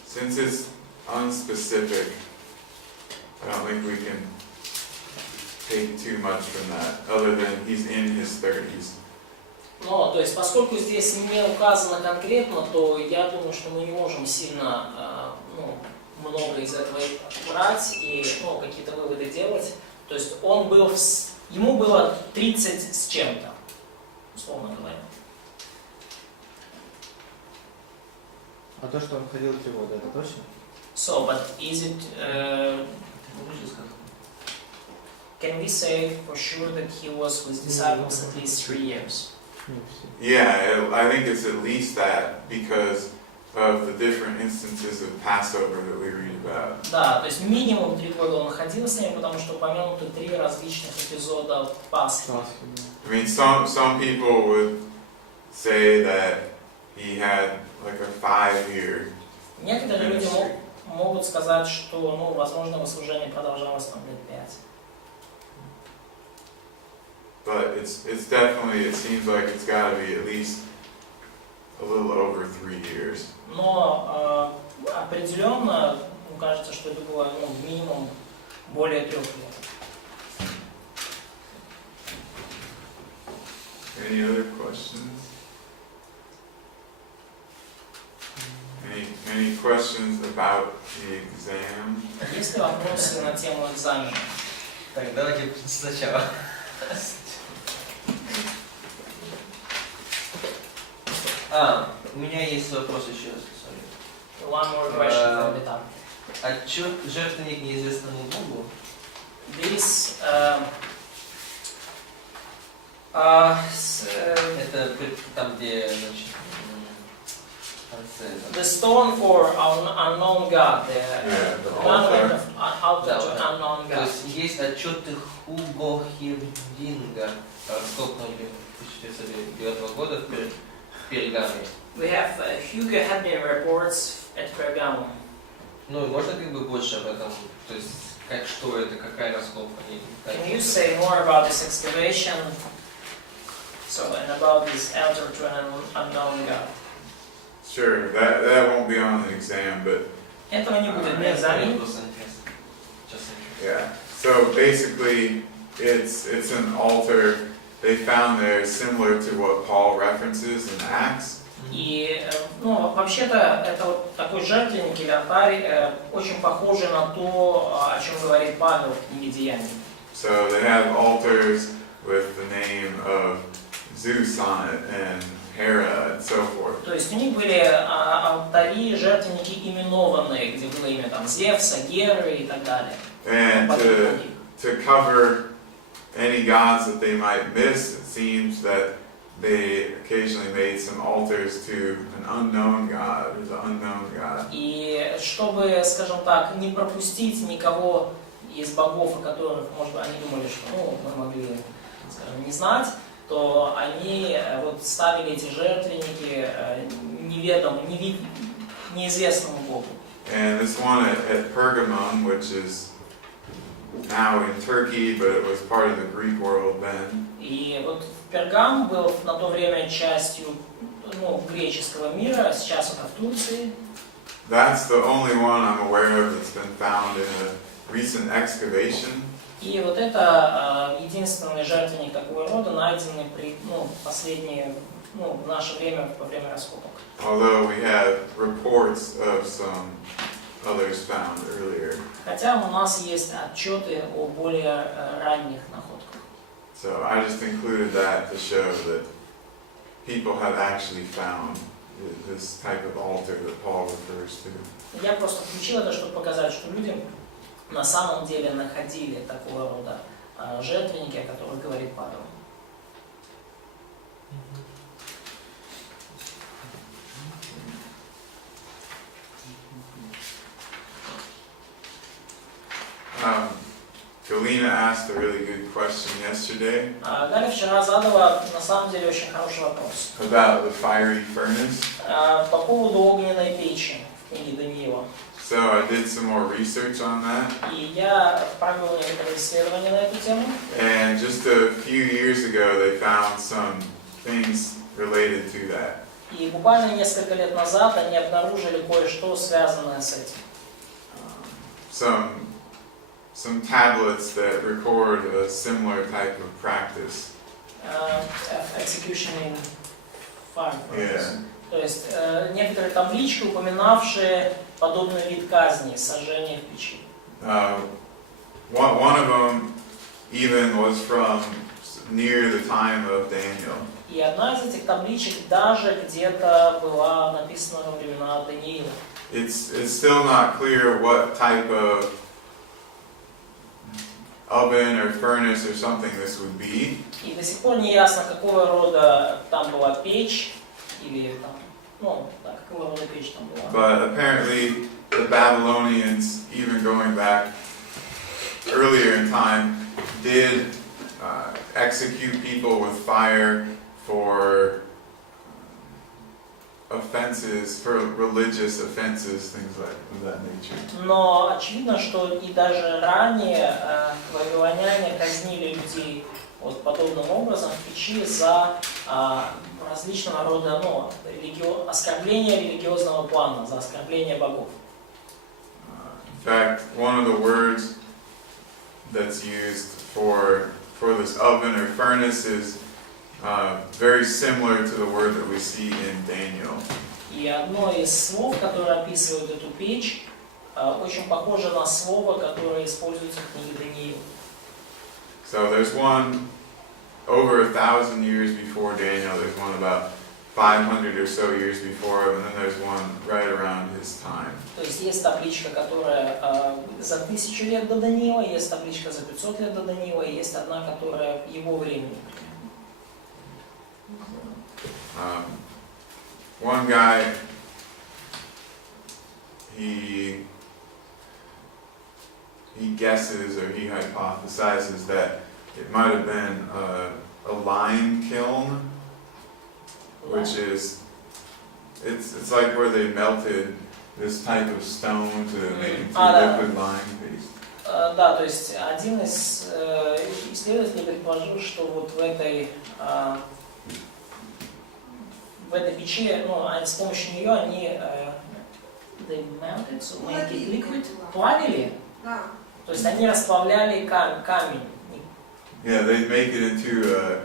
Since it's unspecific, I don't think we can take too much from that, other than he's in his 30s. То есть, поскольку здесь не указано конкретно, то я думаю, что мы не можем сильно много из этого брать и какие-то выводы делать. То есть ему было 30 с чем-то, условно говоря. А то, что он ходил 3 года, это точно? So, but is it... can we say for sure that he was with disciples at least 3 years? Yeah, I think it's at least that because of the different instances of Passover that we read about. Да, то есть минимум 3 года он ходил с ними, потому что упомянуты 3 различных эпизода Пасхи. I mean, some people would say that he had like a 5-year Некоторые люди ministry. могут сказать, что, ну, возможно, его служение продолжалось там лет 5. But it's definitely, it seems like it's got to be at least a little over 3 years. Но определенно, кажется, что это было минимум более 3 лет. Any other questions? Any questions about the exam? Есть ли вопросы на тему экзамена? Так, давайте сначала. У меня есть вопрос еще раз. One more question from the top. Отчет жертвенник неизвестному Богу. This Это там, где, значит, the stone for unknown God, the monument of altar to unknown То God. есть есть отчеты Хуго Хевдинга, раскопанные 1909 года в Пергаме. We have Hugo Hedin reports at Pergamum. Ну и можно как бы больше об этом, то есть как, что это, какая раскопка? Can you say more about this excavation? So, and about this altar to an unknown God. Sure, that won't be on the exam, but Этого не будет на экзамене. yeah. So basically, it's an altar they found there similar to what Paul references in Acts. И, ну, вообще-то, это вот такой жертвенник или алтарь, очень похожий на то, о чем говорит Павел в книге Деяний. So they have altars with the name of Zeus on it and Hera and so forth. То есть у них были алтари, жертвенники именованные, где было имя там Зевса, Геры и так далее. And to cover any gods that they might miss, it seems that they occasionally made some altars to an unknown god, or the unknown god. И чтобы, скажем так, не пропустить никого из богов, о которых, может быть, они думали, что, ну, мы могли, скажем, не знать, то они вот ставили эти жертвенники неизвестному богу. And this one at Pergamum, which is now in Turkey, but it was part of the Greek world then. И вот Пергам был на то время частью, ну, греческого мира, сейчас он в Турции. That's the only one I'm aware of that's been found in a recent excavation. И вот это единственный жертвенник такого рода, найденный при, последние, в наше время, во время раскопок. Although we have reports of some others found earlier. Хотя у нас есть отчеты о более ранних находках. So I just included that to show that people have actually found this type of altar that Paul refers to. Я просто включил это, чтобы показать, что люди на самом деле находили такого рода жертвенники, о которых говорит Павел. Galina asked a really good question yesterday Галя вчера задала на самом деле очень хороший вопрос about the fiery furnace. по поводу огненной печи в книге Даниила. So I did some more research on that. И я провел некоторые исследования на эту тему. And just a few years ago, they found some things related to that. И буквально несколько лет назад они обнаружили кое-что, связанное с этим. Some tablets that record a similar type of practice. Execution in fire. Yeah. То есть некоторые таблички, упоминавшие подобный вид казни, сожжение в печи. One of them even was from near the time of Daniel. И одна из этих табличек даже где-то была написана во времена Даниила. It's still not clear what type of oven or furnace or something this would be. И до сих пор не ясно, какого рода там была печь, или там, ну, да, какого рода печь там была. But apparently the Babylonians, even going back earlier in time, did execute people with fire for offenses, for religious offenses, things like of that nature. Но очевидно, что и даже ранее вавилоняне казнили людей вот подобным образом в печи за различного рода, ну, оскорбление религиозного плана, за оскорбление богов. In fact, one of the words that's used for this oven or furnace is very similar to the word that we see in Daniel. И одно из слов, которое описывает эту печь, очень похоже на слово, которое используется в книге Даниила. So there's one over 1,000 years before Daniel, there's one about 500 or so years before, and then there's one right around his time. То есть есть табличка, которая за 1000 лет до Даниила, есть табличка за 500 лет до Даниила, и есть одна, которая его времени. One guy, he guesses or he hypothesizes that it might have been a lime kiln, which is it's like where they melted this type of stone to make into liquid lime paste. Да, то есть один из исследователей предположил, что вот в этой печи, ну, с помощью нее они they melted, so make it liquid, плавили, то есть они расплавляли камень. Yeah, they make it into a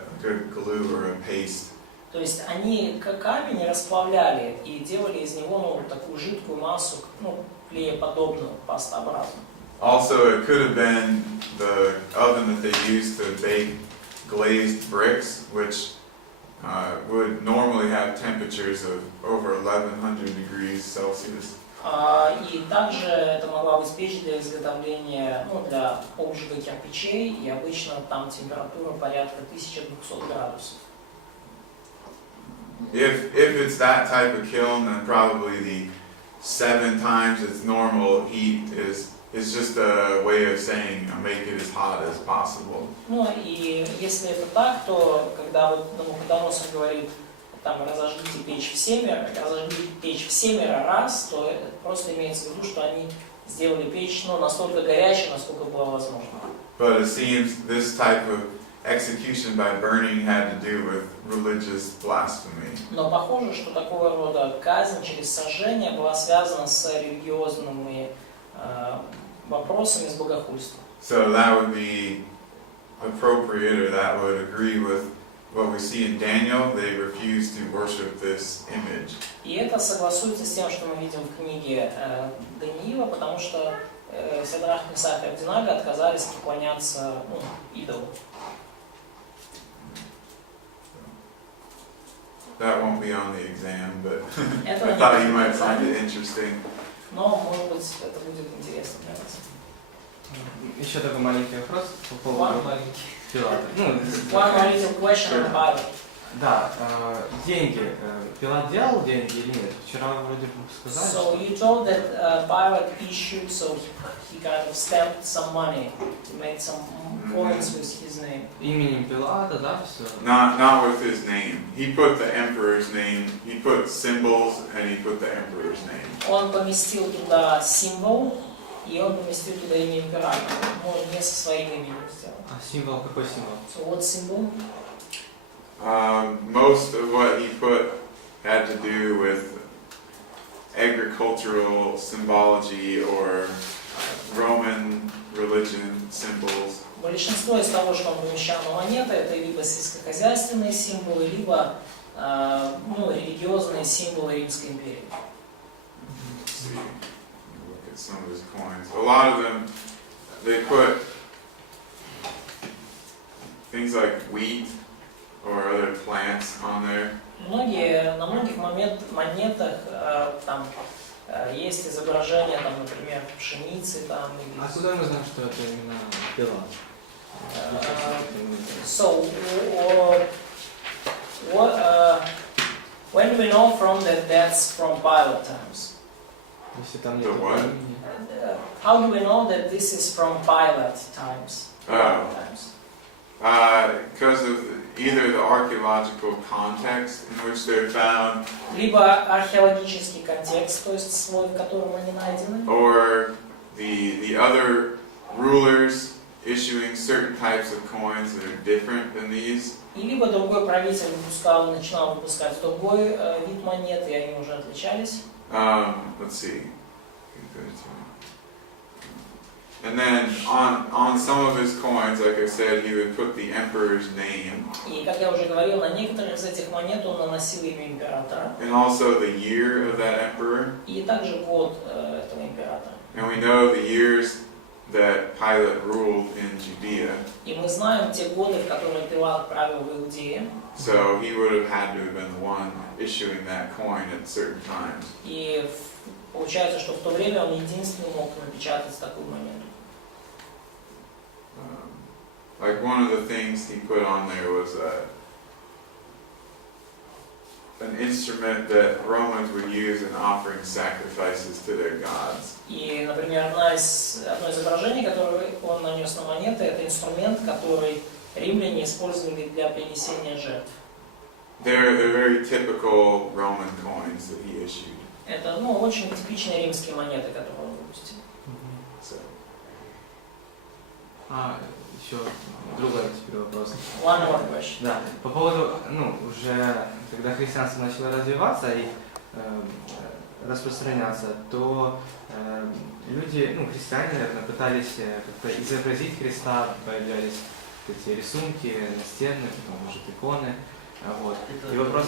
glue or a paste. То есть они камень расплавляли и делали из него, ну, такую жидкую массу, ну, клееподобную, пастообразную. Also, it could have been the oven that they used to bake glazed bricks, which would normally have temperatures of over 1100 degrees Celsius. И также это могла быть печь для изготовления, ну, для обжига кирпичей, и обычно там температура порядка 1200 градусов. If it's that type of kiln, then probably the 7 times its normal heat is just a way of saying make it as hot as possible. Ну и если это так, то когда вот Навуходоносор говорит, там разожгите печь в 7 раз, то это просто имеется в виду, что они сделали печь, ну, настолько горячей, насколько было возможно. But it seems this type of execution by burning had to do with religious blasphemy. Но похоже, что такого рода казнь через сожжение была связана с религиозными вопросами, с богохульством. So that would be appropriate, or that would agree with what we see in Daniel. They refused to worship this image. И это согласуется с тем, что мы видим в книге Даниила, потому что Садрах, Месах и Абдинага отказались поклоняться, ну, идолу. That won't be on the exam, but Это I thought you might find it interesting. Но, может быть, это будет интересно для вас. Еще такой маленький вопрос по поводу Пилата. One more little question about it. Да, деньги. Пилат делал деньги или нет? Вчера вроде бы сказали. So you told that Pilate issued, so he kind of stamped some money, made some coins with his name. Именем Пилата, да, все? Not with his name. He put the emperor's name. He put symbols and he put the emperor's name. Он поместил туда символ, и он поместил туда имя императора, но не со своим именем сделал. А символ, какой символ? So what symbol? Most of what he put had to do with agricultural symbology or Roman religion symbols. Большинство из того, что он помещал на монеты, это либо сельскохозяйственные символы, либо ну, религиозные символы Римской империи. Let's see. Look at some of his coins. A lot of them, they put things like wheat or other plants on there. На многих монетах там есть изображение, там, например, пшеницы там. А куда мы знаем, что это именно Пилат? So, when do we know from that that's from Pilate times? Если там нет The what? времени. How do we know that this is from Pilate times? Times. Because of either the archaeological context in which they're found, Либо археологический контекст, то есть слой, в котором они найдены, or the other rulers issuing certain types of coins that are different than these. и либо другой правитель начинал выпускать другой вид монет, и они уже отличались. Let's see. And then on some of his coins, like I said, he would put the emperor's name. И, как я уже говорил, на некоторых из этих монет он наносил имя императора. And also the year of that emperor. И также год этого императора. And we know the years that Pilate ruled in Judea. И мы знаем те годы, в которые Пилат правил в Иудее. So he would have had to have been the one issuing that coin at certain times. И получается, что в то время он единственный мог напечатать такую монету. Like one of the things he put on there was an instrument that Romans would use in offering sacrifices to their gods. И, например, одно изображение, которое он нанес на монеты, это инструмент, который римляне использовали для принесения жертв. They're very typical Roman coins that he issued. Это, очень типичные римские монеты, которые он выпустил. So. Еще другой теперь вопрос. One more question. Да, по поводу, уже когда христианство начало развиваться и распространяться, то люди, христиане, наверное, пытались как-то изобразить Христа, появлялись эти рисунки настенные, потом, может, иконы. Вот. И вопрос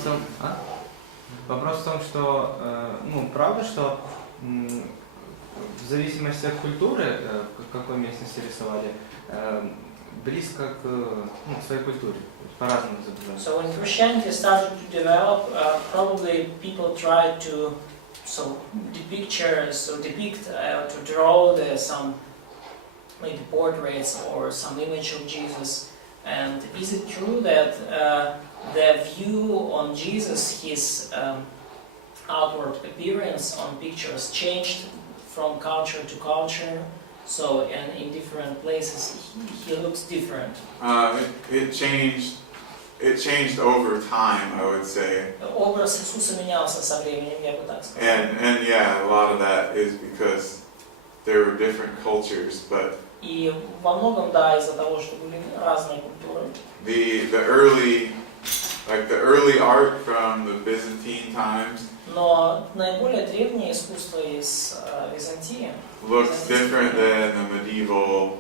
в том, что, правда, что в зависимости от культуры, в какой местности рисовали, близко к своей культуре, по-разному изображать. So when Christianity started to develop, probably people tried to draw some maybe portraits or some image of Jesus. And is it true that the view on Jesus, his outward appearance on pictures changed from culture to culture? So, and in different places, he looks different. It changed over time, I would say. Образ Иисуса менялся со временем, я бы так сказал. And yeah, a lot of that is because there were different cultures, but И во многом, да, из-за того, что были разные культуры. the early art from the Byzantine times Но наиболее древнее искусство из Византии looks different than the medieval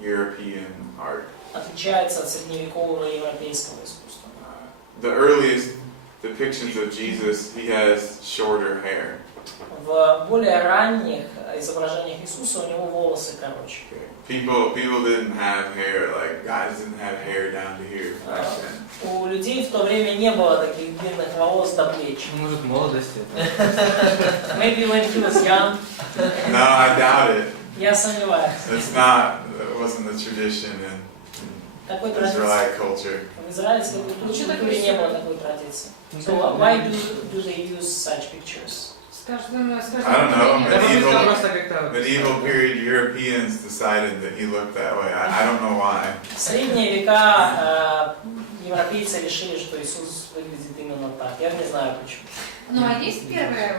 European art. отличается от средневекового европейского искусства. The earliest depictions of Jesus, he has shorter hair. В более ранних изображениях Иисуса у него волосы короче. People didn't have hair, like guys didn't have hair down to here back then. У людей в то время не было таких длинных волос до плеч. Может, молодость это? Maybe when he was young. No, I doubt it. Я сомневаюсь. It wasn't the tradition in Такой традиции. Israelite culture. В израильской культуре не было такой традиции. So why do they use such pictures? I don't know. Medieval period Europeans decided that he looked that way. I don't know why. В средние века европейцы решили, что Иисус выглядит именно так. Я не знаю почему. Ну а есть первое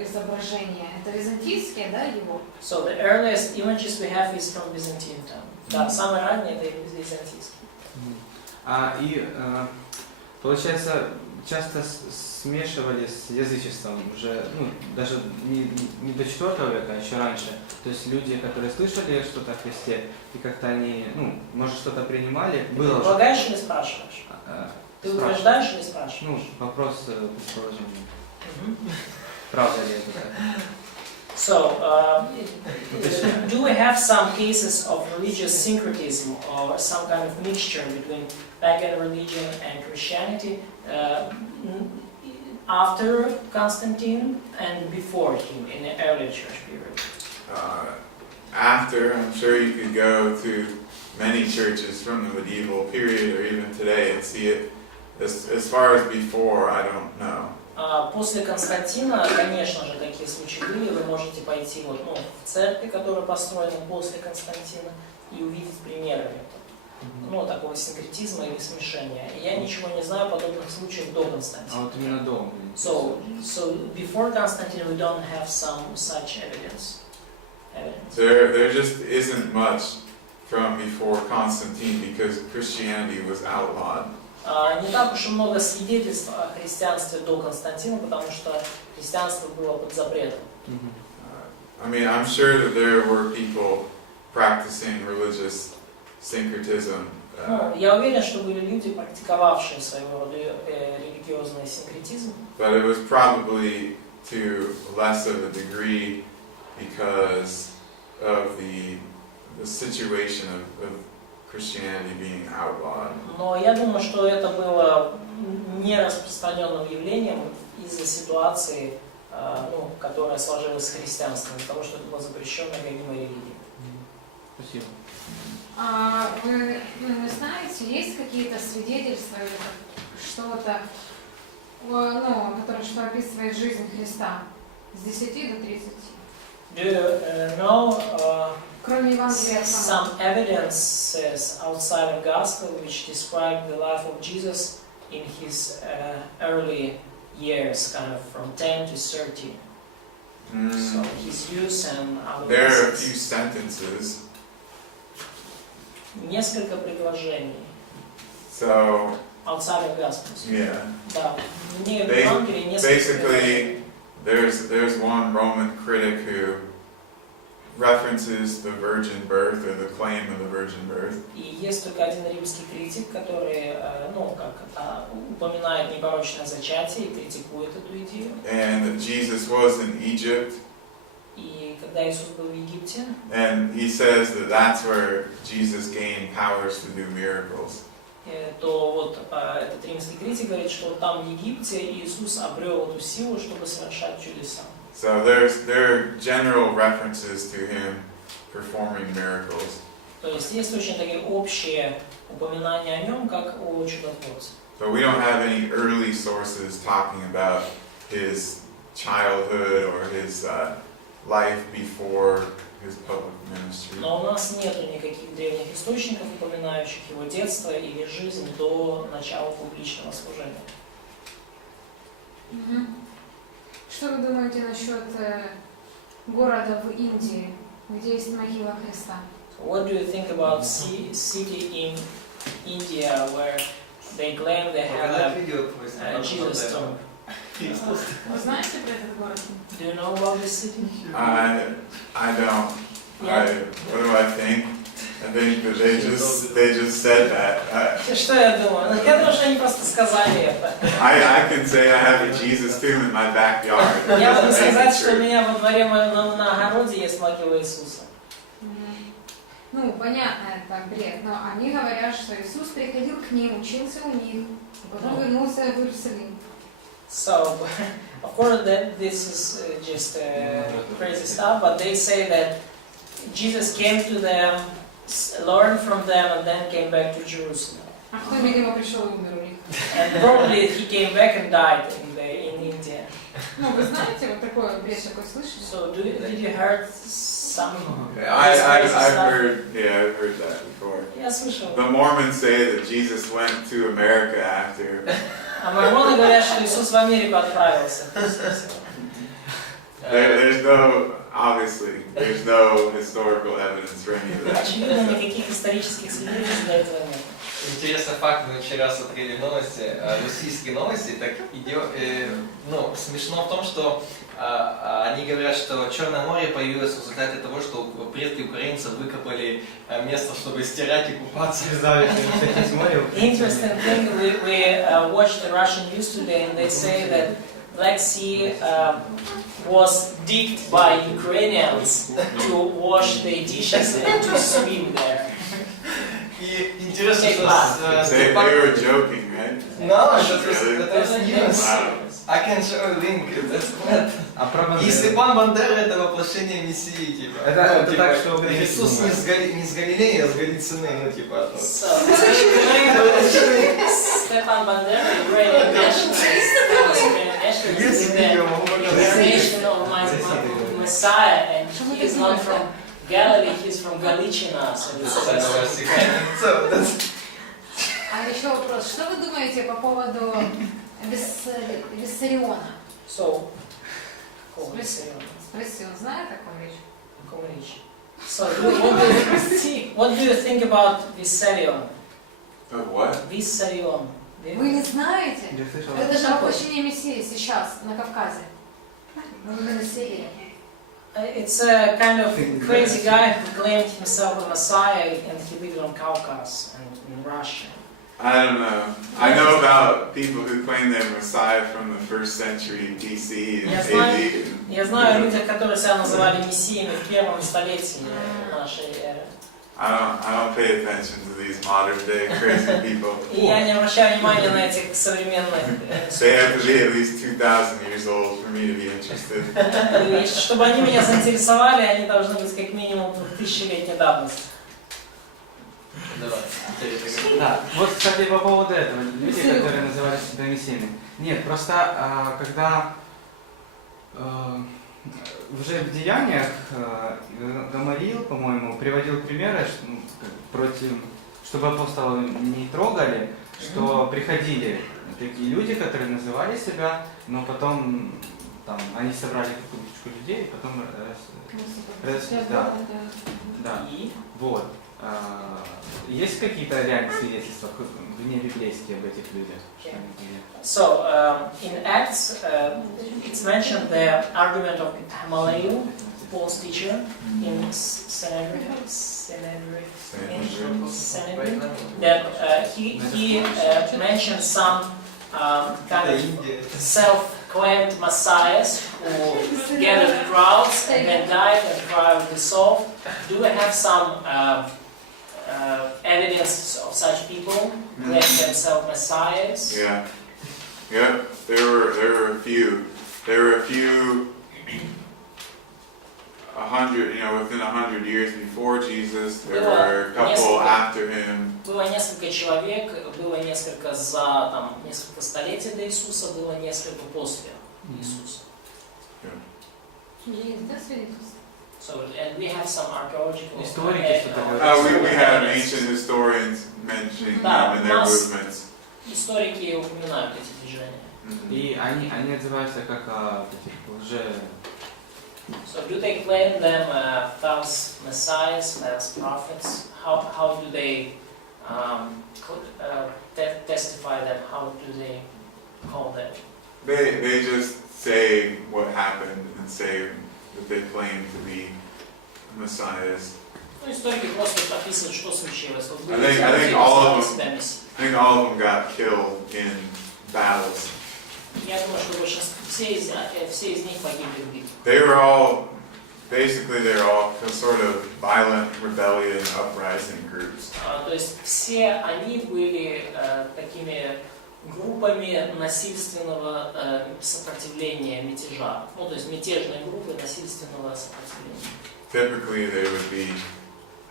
изображение? Это византийские, да, его? So the earliest images we have is from Byzantine time. Да, самые ранние это византийские. И получается, часто смешивали с язычеством уже, даже не до 4 века, а еще раньше. То есть люди, которые слышали что-то о Христе, и как-то они, может, что-то принимали. Ты предполагаешь или спрашиваешь? Ты утверждаешь или спрашиваешь? Вопрос предположения. Правда ли это так? So, do we have some cases of religious syncretism or some kind of mixture between pagan religion and Christianity after Constantine and before him in the early church period? After, I'm sure you could go to many churches from the medieval period or even today and see it. As far as before, I don't know. После Константина, конечно же, такие случаи были. Вы можете пойти вот, в церкви, которая построена после Константина, и увидеть примеры такого синкретизма или смешения. Я ничего не знаю о подобных случаях до Константина. А вот именно до. So before Constantine, we don't have some such evidence. There just isn't much from before Constantine because Christianity was outlawed. Не так уж и много свидетельств о христианстве до Константина, потому что христианство было под запретом. I mean, I'm sure that there were people practicing religious syncretism. Я уверен, что были люди, практиковавшие своего рода религиозный синкретизм. But it was probably to less of a degree because of the situation of Christianity being outlawed. Но я думаю, что это было не распространенным явлением из-за ситуации, которая сложилась с христианством, из-за того, что это была запрещенная гонимая религия. Спасибо. Вы знаете, есть какие-то свидетельства или что-то, которое что описывает жизнь Христа с 10 до 30? Do you know Кроме Евангелия some evidences outside of Gospel which describe the life of Jesus in his early years, kind of from 10 to 30? So his use and other There are a lessons. few sentences. Несколько предложений. So, Outside of Gospels. yeah. Да. Не в Евангелии, несколько предложений. Basically, there's one Roman critic who references the virgin birth or the claim of the virgin birth. И есть только один римский критик, который, упоминает непорочное зачатие и критикует эту идею. And that Jesus was in Egypt. И когда Иисус был в Египте, And he says that that's where Jesus gained powers to do miracles. то вот этот римский критик говорит, что там в Египте Иисус обрел эту силу, чтобы совершать чудеса. So there are general references to him performing miracles. То есть есть очень такие общие упоминания о нем, как о чудотворце. But we don't have any early sources talking about his childhood or his life before his public ministry. Но у нас нету никаких древних источников, упоминающих его детство или жизнь до начала публичного служения. Что вы думаете насчет города в Индии, где есть могила Христа? What do you think about city in India where they claim they have a Jesus tomb? Вы знаете про этот город? Do you know about this city? I don't. What do I think? I think that they just said that. Что я думаю? Я думаю, что они просто сказали это. I can say I have a Jesus tomb in my backyard. Я могу сказать, что у меня во дворе моем на огороде есть могила Иисуса. Понятно, это бред, но они говорят, что Иисус приходил к ним, учился у них, потом вернулся в Иерусалим. So, of course, that this is just crazy stuff, but they say that Jesus came to them, learned from them, and then came back to Jerusalem. А кто, видимо, пришел и умер у них. And probably he came back and died in India. Вы знаете, вот такой бред такой слышали? So, did you heard some? I've heard that before. Я слышал. The Mormons say that Jesus went to America after. А мормоны говорят, что Иисус в Америку отправился. There's no historical evidence for any of that. Очевидно, никаких исторических свидетельств для этого нет. Интересный факт, мы вчера смотрели новости, российские новости, так смешно в том, что они говорят, что Черное море появилось в результате того, что предки украинцев выкопали место, чтобы стирать и купаться. Interesting thing, we watched the Russian news today and they say that Black Sea was digged by Ukrainians to wash their dishes and to swim there. И интересно, They were joking, right? No, это news. I can show a link, that's what. А про И Степан Бандера это воплощение Мессии, типа. Это Ну, типа, так, что Иисус не с Галилеи, а с Галицины, ну типа. Ну. So, Stefan Bandera, a great nationalist, in the incarnation of Messiah, and he is not from Galilee, he's from Galiciana. So it's А еще вопрос. Что вы думаете по поводу Виссариона? So, Спроси, он знает такую вещь? So, what do you think about Vissarion? Of what? Vissarion. Вы не знаете? Я слышал. Это же воплощение Мессии сейчас на Кавказе. На Сирии. It's a kind of crazy guy who claimed himself a Messiah and he lived on Caucasus and in Russia. I don't know. I know about people who claim they're Messiah from the 1st century BC and AD. Я знаю о людях, которые себя называли мессиями в первом столетии нашей эры. I don't pay attention to these modern day crazy people. И я не обращаю внимания на этих современных. They have to be at least 2,000 years old for me to be interested. И чтобы они меня заинтересовали, они должны быть как минимум 2000-летней давности. Давай. Да, вот, кстати, по поводу этого, люди, которые называли себя мессиями. Нет, просто когда уже в Деяниях Гамалиил, по-моему, приводил примеры, против, чтобы апостолов не трогали, что приходили такие люди, которые называли себя, но потом там, они собрали кучку людей, и потом да. И? Вот. Есть какие-то реальные свидетельства вне библейские об этих людях? So, in Acts, it's mentioned the argument of Gamaliel, Paul's teacher, in Sanhedrin, that he mentioned some kind of self-claimed messiahs who gathered crowds and then died and crowd dissolved. Do we have some evidence of such people claiming themselves messiahs? Yeah. Yep. There were a few. There were a few. 100, within 100 years before Jesus, there were a couple after him. Было несколько человек, было несколько несколько столетий до Иисуса, было несколько после Иисуса. So, and we have some archaeological We have ancient historians mentioning them and their movements. Историки упоминают эти движения. И они отзываются как лже. So do they claim them false messiahs, false prophets? How do they testify them? How do they call them? They just say what happened and say that they claim to be messiahs. Ну, историки просто описывают, что случилось. I think all of them got killed in battles. Я думаю, что все из них погибли в битве. They're all sort of violent rebellion uprising groups. То есть все они были такими группами насильственного сопротивления мятежа. Ну, то есть мятежные группы насильственного сопротивления. Typically they would be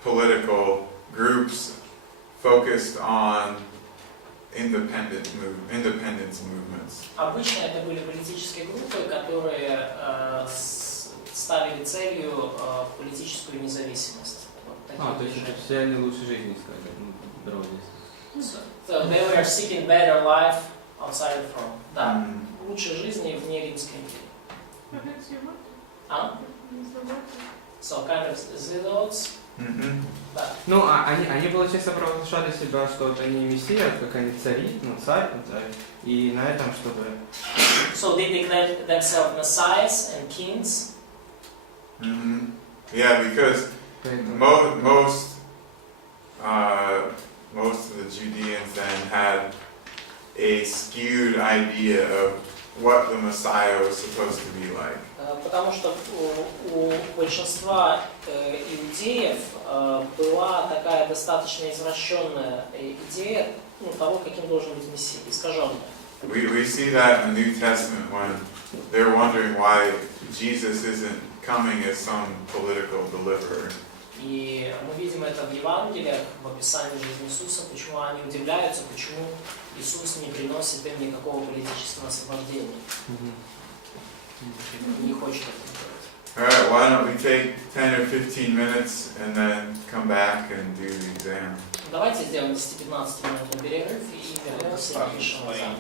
political groups focused on independence movements. Обычно это были политические группы, которые ставили целью политическую независимость. То есть это все они лучше жизни искали, здоровье. So they were seeking better life outside of Rome. Да, лучшей жизни вне Римской империи. So kind of zealots. Да. Ну, они, получается, провозглашали себя, что вот они мессия, как они цари, царь, и на этом чтобы... So they declared themselves messiahs and kings. Yeah, because most of the Judeans then had a skewed idea of what the Messiah was supposed to be like. Потому что у большинства иудеев была такая достаточно извращенная идея того, каким должен быть Мессия, искаженная. We see that in the New Testament when they're wondering why Jesus isn't coming as some political deliverer. И мы видим это в Евангелиях, в описании жизни Иисуса, почему они удивляются, почему Иисус не приносит им никакого политического освобождения. Не хочет это делать. Alright, why don't we take 10 or 15 minutes and then come back and do the exam. Давайте сделаем 10-15 минутный перерыв и вернемся и напишем экзамен.